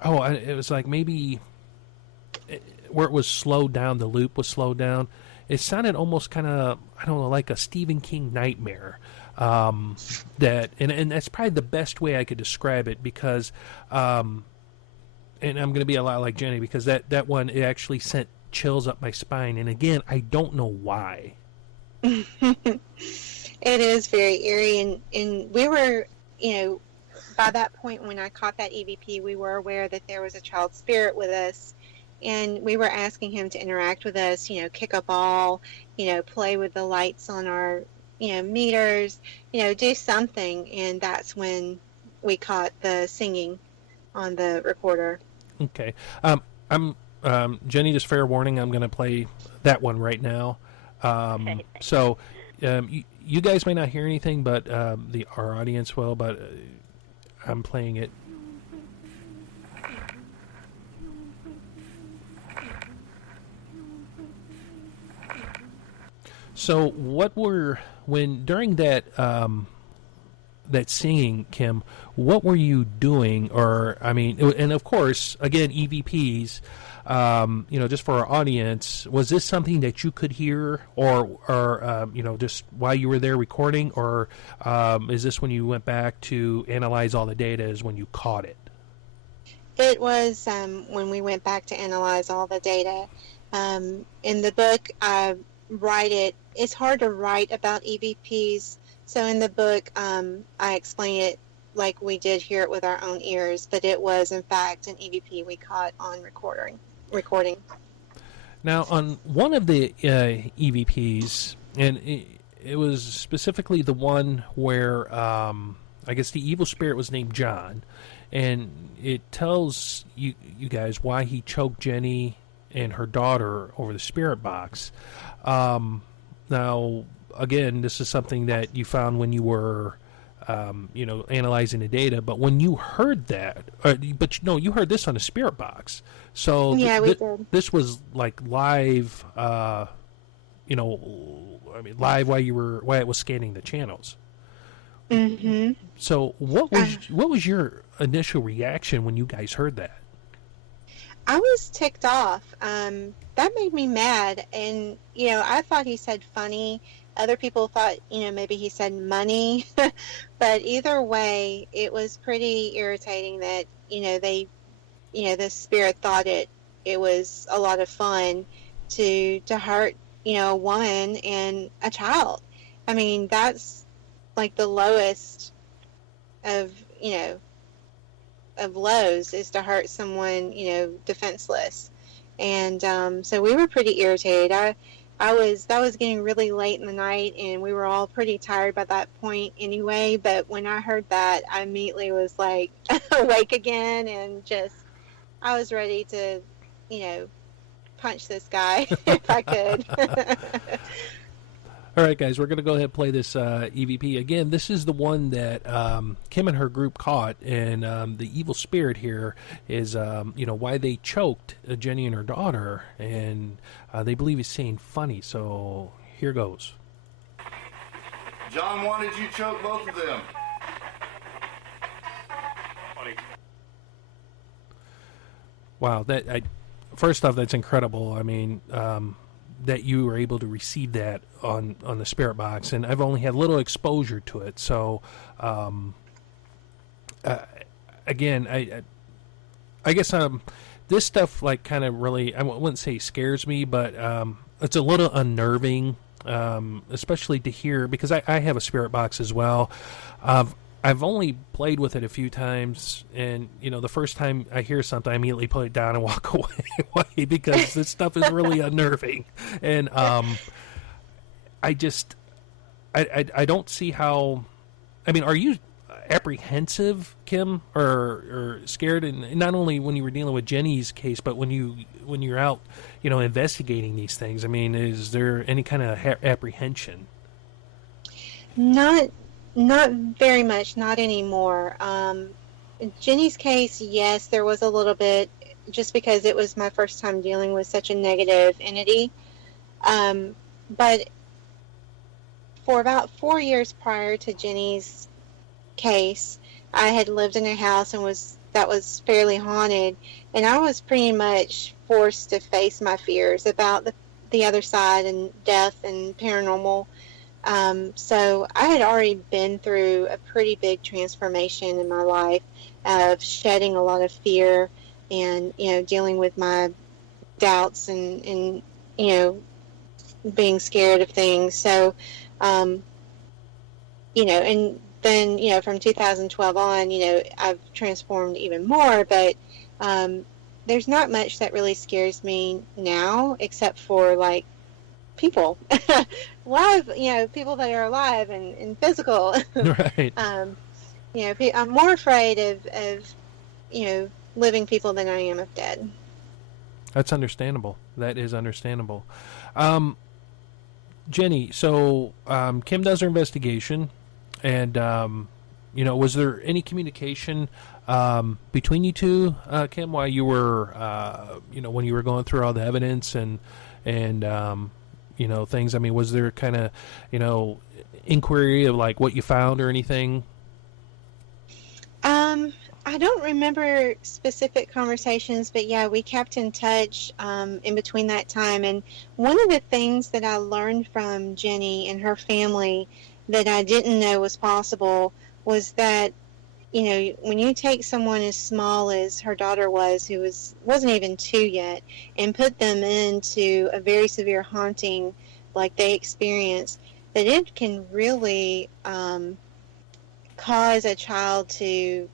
it was like maybe where it was slowed down, the loop was slowed down. It sounded almost kind of, I don't know, like a Stephen King nightmare. And that's probably the best way I could describe it, because and I'm going to be a lot like Jenny, because that one, it actually sent chills up my spine, and again, I don't know why. It is very eerie, and we were, by that point when I caught that EVP, we were aware that there was a child spirit with us, and we were asking him to interact with us, kick a ball, play with the lights on our meters, do something, and that's when we caught the singing on the recorder. Okay. I'm Jenny, just fair warning, I'm going to play that one right now. So you guys may not hear anything, but our audience will, but I'm playing it. So during that that singing, Kim, what were you doing? Or, and of course, again, EVPs, just for our audience, was this something that you could hear, or just while you were there recording, or is this when you went back to analyze all the data is when you caught it? It was when we went back to analyze all the data. In the book, I write it. It's hard to write about EVPs, so in the book, I explain it like we did hear it with our own ears, but it was, in fact, an EVP we caught on recording. Now, on one of the EVPs, and it was specifically the one where I guess the evil spirit was named John, and it tells you guys why he choked Jenny and her daughter over the spirit box. Now, again, this is something that you found when you were analyzing the data, but when you heard that, you heard this on a spirit box. So yeah, we did. This was like live, live while it was scanning the channels. Mm-hmm. So what was your initial reaction when you guys heard that? I was ticked off. That made me mad, and I thought he said funny. Other people thought, maybe he said money, but either way, it was pretty irritating that, the spirit thought it was a lot of fun to hurt, a woman and a child. I mean, that's like the lowest of lows, is to hurt someone, defenseless. And so we were pretty irritated. That was getting really late in the night, and we were all pretty tired by that point anyway. But when I heard that, I immediately was like awake again, and I was ready to, punch this guy if I could. All right, guys, we're going to go ahead and play this EVP. Again, this is the one that Kim and her group caught, and the evil spirit here is, why they choked Jenny and her daughter, and they believe he's saying funny. So here goes. John, why did you choke both of them? Wow, first off, that's incredible. I mean, that you were able to receive that on the spirit box, and I've only had little exposure to it. So, again, I guess this stuff like kind of really, I wouldn't say scares me, but it's a little unnerving, especially to hear, because I have a spirit box as well. I've only played with it a few times, and the first time I hear something, I immediately put it down and walk away because this stuff is really unnerving. And I don't see how. I mean, are you apprehensive, Kim, or scared? And not only when you were dealing with Jenny's case, but when you're out, investigating these things. I mean, is there any kind of apprehension? Not very much, not anymore. In Jenny's case, yes, there was a little bit, just because it was my first time dealing with such a negative entity. But for about 4 years prior to Jenny's case, I had lived in a house that was fairly haunted, and I was pretty much forced to face my fears about the other side and death and paranormal. So I had already been through a pretty big transformation in my life of shedding a lot of fear and, dealing with my doubts and being scared of things. So, and then, from 2012 on, I've transformed even more, but, there's not much that really scares me now, except for like people, live, people that are alive and physical. Right. I'm more afraid of living people than I am of dead. That's understandable. That is understandable. Jenny, so Kim does her investigation, and was there any communication between you two, Kim, while you were, when you were going through all the evidence and things? I mean, was there kind of, inquiry of like what you found or anything? I don't remember specific conversations, but yeah, we kept in touch in between that time. And one of the things that I learned from Jenny and her family that I didn't know was possible was that, when you take someone as small as her daughter was, who wasn't even 2 yet, and put them into a very severe haunting like they experienced, that it can really cause a child to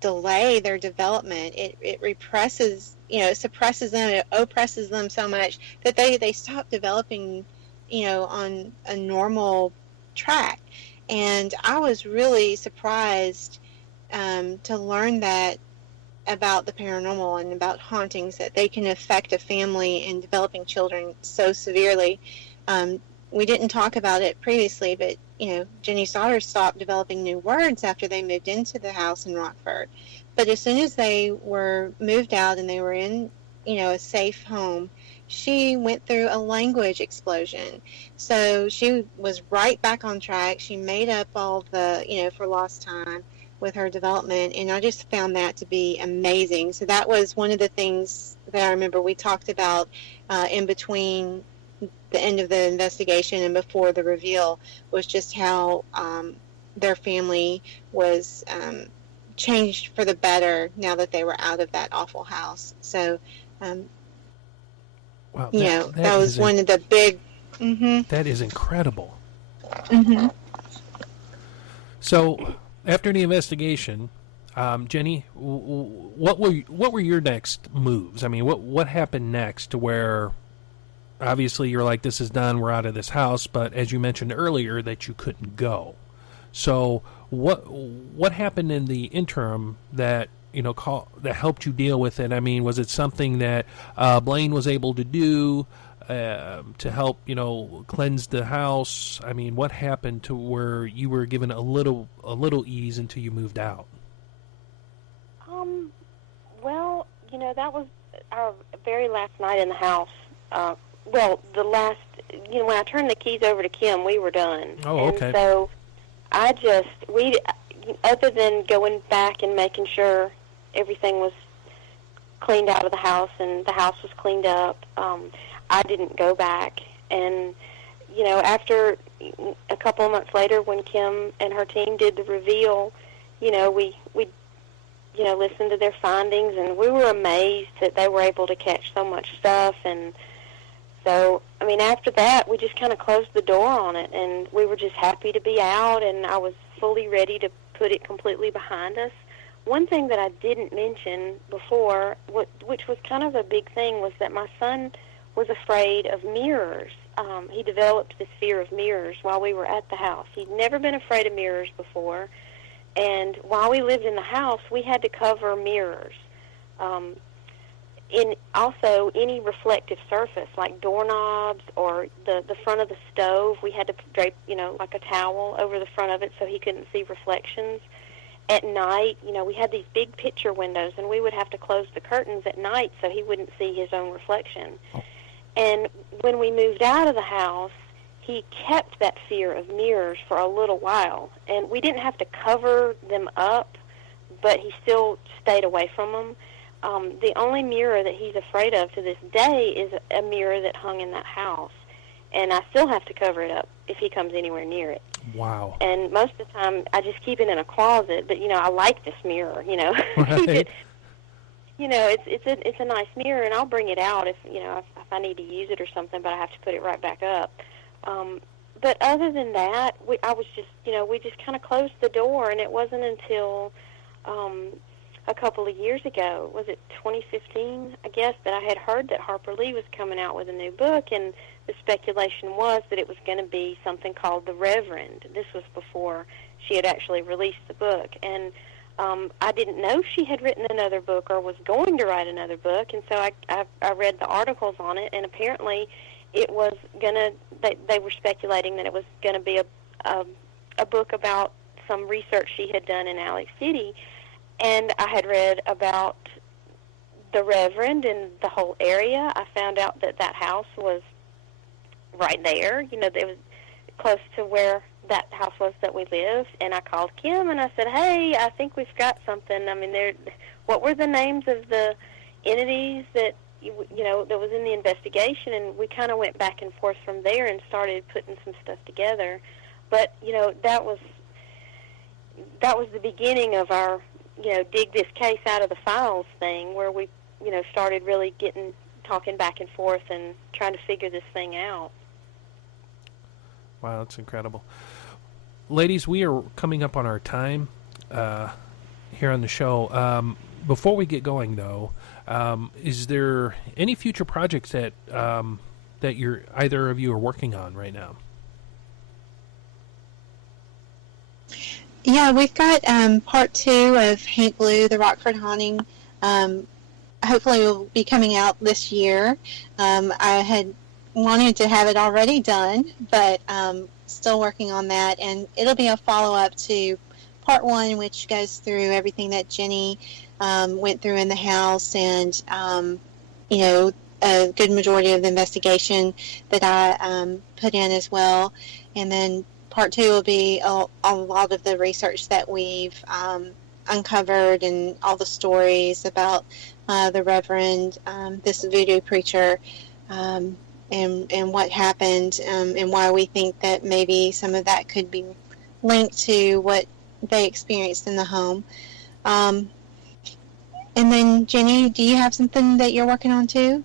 delay their development. It represses, it suppresses them, it oppresses them so much that they stop developing, on a normal track. And I was really surprised to learn that about the paranormal and about hauntings, that they can affect a family in developing children so severely. We didn't talk about it previously, but Jenny's daughter stopped developing new words after they moved into the house in Rockford. But as soon as they were moved out and they were in a safe home, she went through a language explosion. So she was right back on track. She made up all the for lost time with her development, and I just found that to be amazing. So that was one of the things that I remember we talked about in between the end of the investigation and before the reveal, was just how their family was changed for the better now that they were out of that awful house. So wow, that was one of the big... Mm-hmm. That is incredible. Mm-hmm. So after the investigation, Jenny, what were your next moves? I mean, what happened next to where obviously you're like, this is done, we're out of this house, but as you mentioned earlier that you couldn't go. So what happened in the interim that that helped you deal with it? I mean, was it something that Blaine was able to do to help cleanse the house? I mean, what happened to where you were given a little ease until you moved out? Well, that was our very last night in the house. Well, the last when I turned the keys over to Kim, we were done. Oh, okay. And so other than going back and making sure everything was cleaned out of the house and the house was cleaned up, I didn't go back. And, after a couple of months later when Kim and her team did the reveal, we listened to their findings, and we were amazed that they were able to catch so much stuff. And so, after that, we just kind of closed the door on it, and we were just happy to be out, and I was fully ready to put it completely behind us. One thing that I didn't mention before, which was kind of a big thing, was that my son was afraid of mirrors. He developed this fear of mirrors while we were at the house. He'd never been afraid of mirrors before, and while we lived in the house, we had to cover mirrors. In also any reflective surface, like doorknobs or the front of the stove, we had to drape, like a towel over the front of it so he couldn't see reflections. At night, we had these big picture windows, and we would have to close the curtains at night so he wouldn't see his own reflection. And when we moved out of the house, he kept that fear of mirrors for a little while. And we didn't have to cover them up, but he still stayed away from them. The only mirror that he's afraid of to this day is a mirror that hung in that house. And I still have to cover it up if he comes anywhere near it. Wow. And most of the time, I just keep it in a closet. But, I like this mirror, Right. It's a nice mirror, and I'll bring it out if I need to use it or something, but I have to put it right back up. But other than that, we just kind of closed the door, and it wasn't until a couple of years ago, was it 2015, I guess, that I had heard that Harper Lee was coming out with a new book, and the speculation was that it was going to be something called The Reverend. This was before she had actually released the book, and I didn't know she had written another book or was going to write another book, and so I read the articles on it, and apparently it was they were speculating that it was going to be a book about some research she had done in Alex City. And I had read about the Reverend and the whole area. I found out that house was right there. It was close to where that house was that we lived. And I called Kim and I said, "Hey, I think we've got something." What were the names of the entities that that was in the investigation? And we kind of went back and forth from there and started putting some stuff together. But that was the beginning of our dig this case out of the files thing, where we, started really talking back and forth and trying to figure this thing out. Wow, that's incredible. Ladies, we are coming up on our time here on the show. Before we get going, though, is there any future projects that either of you are working on right now? Yeah, we've got part 2 of Haint Blue, the Rockford Haunting. Hopefully will be coming out this year. I had wanted to have it already done, but still working on that. And it'll be a follow-up to part 1, which goes through everything that Jenny went through in the house and, a good majority of the investigation that I put in as well. And then part 2 will be a lot of the research that we've uncovered and all the stories about the Reverend, this voodoo preacher, and what happened, and why we think that maybe some of that could be linked to what they experienced in the home. And then, Jenny, do you have something that you're working on too?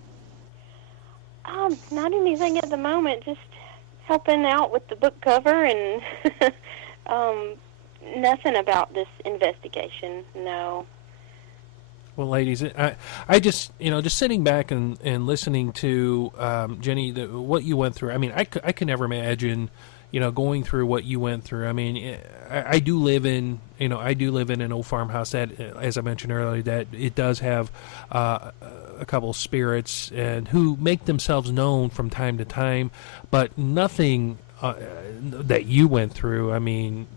Not anything at the moment, just helping out with the book cover and nothing about this investigation, no. Well, ladies, I just, just sitting back and listening to Jenny, what you went through. I could never imagine, going through what you went through. I do live in an old farmhouse that, as I mentioned earlier, that it does have a couple spirits and who make themselves known from time to time, but nothing that you went through.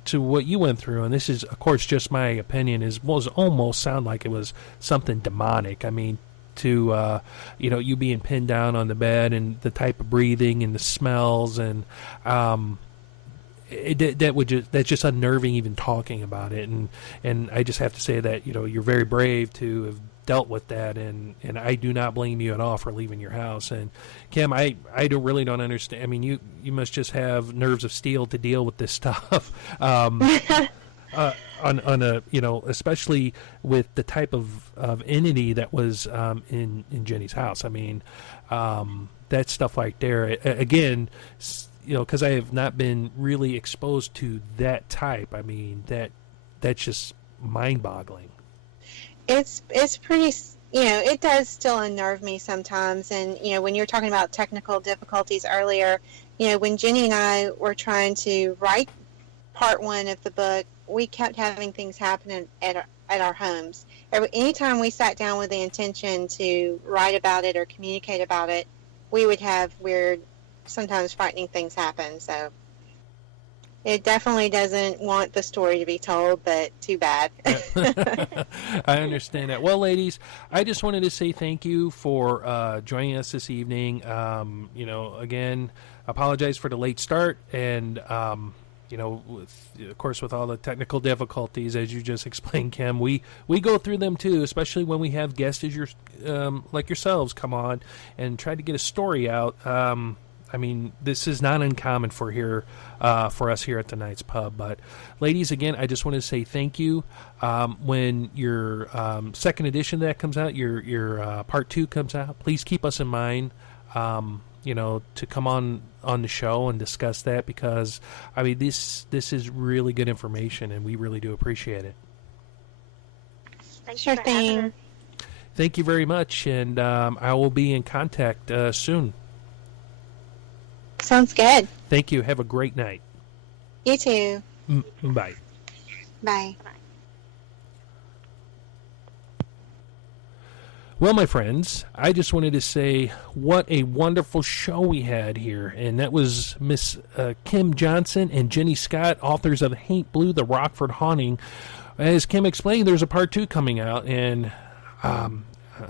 To what you went through, and this is, of course, just my opinion, was almost sound like it was something demonic. to you being pinned down on the bed and the type of breathing and the smells, and that's just unnerving even talking about it. And I just have to say that you're very brave to have dealt with that, and I do not blame you at all for leaving your house. And Kim, I really don't understand. I mean, you must just have nerves of steel to deal with this stuff. On a especially with the type of entity that was in Jenny's house. I mean, that stuff like there again, because I have not been really exposed to that type. I mean, that's just mind-boggling. It's pretty, it does still unnerve me sometimes. And, when you're talking about technical difficulties earlier, when Jenny and I were trying to write part 1 of the book, we kept having things happen at our homes. Anytime we sat down with the intention to write about it or communicate about it, we would have weird, sometimes frightening things happen. So it definitely doesn't want the story to be told, but too bad. I understand that. Well, ladies, I just wanted to say thank you for joining us this evening. Again, apologize for the late start, and of course, with all the technical difficulties, as you just explained, Kim, we go through them too, especially when we have guests like yourselves come on and try to get a story out. I mean, this is not uncommon for us here at the Night's Pub. But, ladies, again, I just want to say thank you. When your second edition of that comes out, your part 2 comes out, please keep us in mind. To come on the show and discuss that, because I mean this is really good information, and we really do appreciate it. Sure thing. Thank you very much, and I will be in contact soon. Sounds good. Thank you. Have a great night. You too. Bye. Bye. Well, my friends, I just wanted to say what a wonderful show we had here. And that was Miss Kim Johnston and Jenny Scott, authors of Haint Blue, The Rockford Haunting. As Kim explained, there's a part 2 coming out, and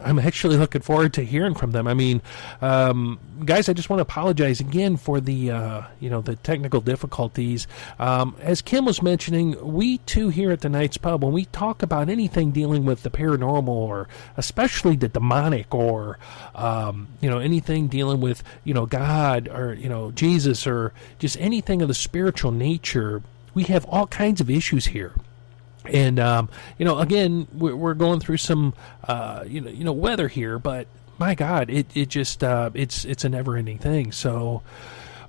I'm actually looking forward to hearing from them. I mean, guys, I just want to apologize again for the technical difficulties. As Kim was mentioning, we too here at the Night's Pub, when we talk about anything dealing with the paranormal, or especially the demonic, or anything dealing with God, or Jesus, or just anything of the spiritual nature, we have all kinds of issues here. And again, we're going through some weather here, but my God, it just it's a never-ending thing. So,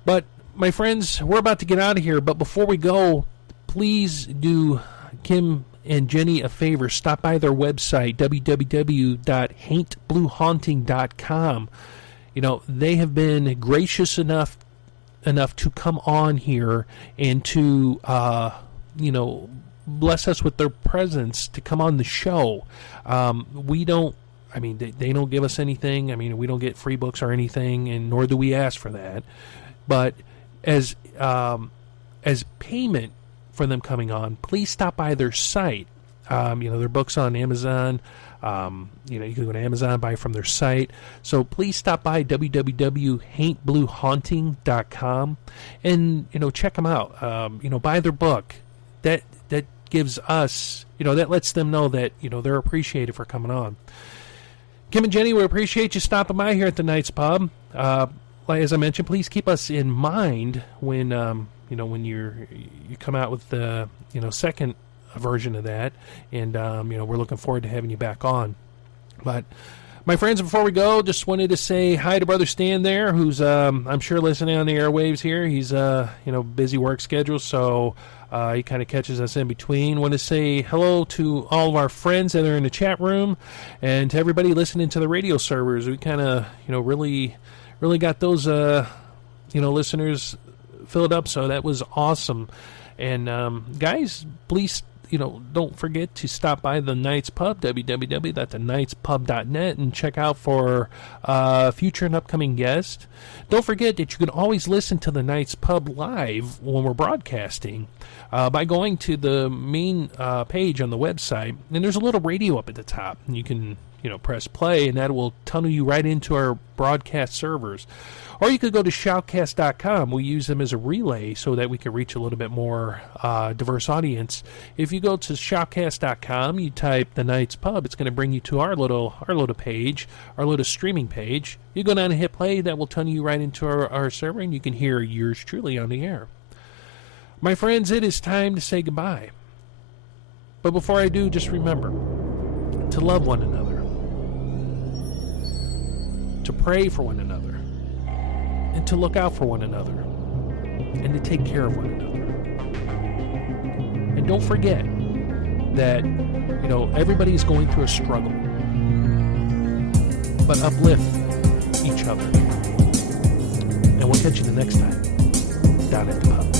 but my friends, we're about to get out of here. But before we go, please do Kim and Jenny a favor. Stop by their website, www.haintbluehaunting.com. They have been gracious enough to come on here and to bless us with their presence to come on the show. They don't give us anything. I mean, we don't get free books or anything, and nor do we ask for that. But as payment for them coming on, please stop by their site. Their books on Amazon. You can go to Amazon, buy from their site. So please stop by www.haintbluehaunting.com and check them out. Buy their book. That gives us, that lets them know that they're appreciated for coming on. Kim and Jenny, we appreciate you stopping by here at the Night's Pub. As I mentioned, please keep us in mind when when you come out with the second version of that, and we're looking forward to having you back on. But my friends, before we go, just wanted to say hi to Brother Stan there, who's I'm sure listening on the airwaves here. He's busy work schedule, so he kind of catches us in between. Want to say hello to all of our friends that are in the chat room, and to everybody listening to the radio servers. We kind of really got those listeners filled up, so that was awesome. And guys, please don't forget to stop by the Night's Pub, www.thenightspub.net, and check out for future and upcoming guests. Don't forget that you can always listen to the Night's Pub live when we're broadcasting by going to the main page on the website, and there's a little radio up at the top. And you can press play, and that will tunnel you right into our broadcast servers. Or you could go to shoutcast.com. We use them as a relay so that we can reach a little bit more diverse audience. If you go to shoutcast.com, you type The Night's Pub, it's going to bring you to our little page, our little streaming page. You go down and hit play, that will tunnel you right into our server, and you can hear yours truly on the air. My friends, it is time to say goodbye. But before I do, just remember to love one another, to pray for one another, and to look out for one another, and to take care of one another. And don't forget that, everybody is going through a struggle, but uplift each other. And we'll catch you the next time down at the pub.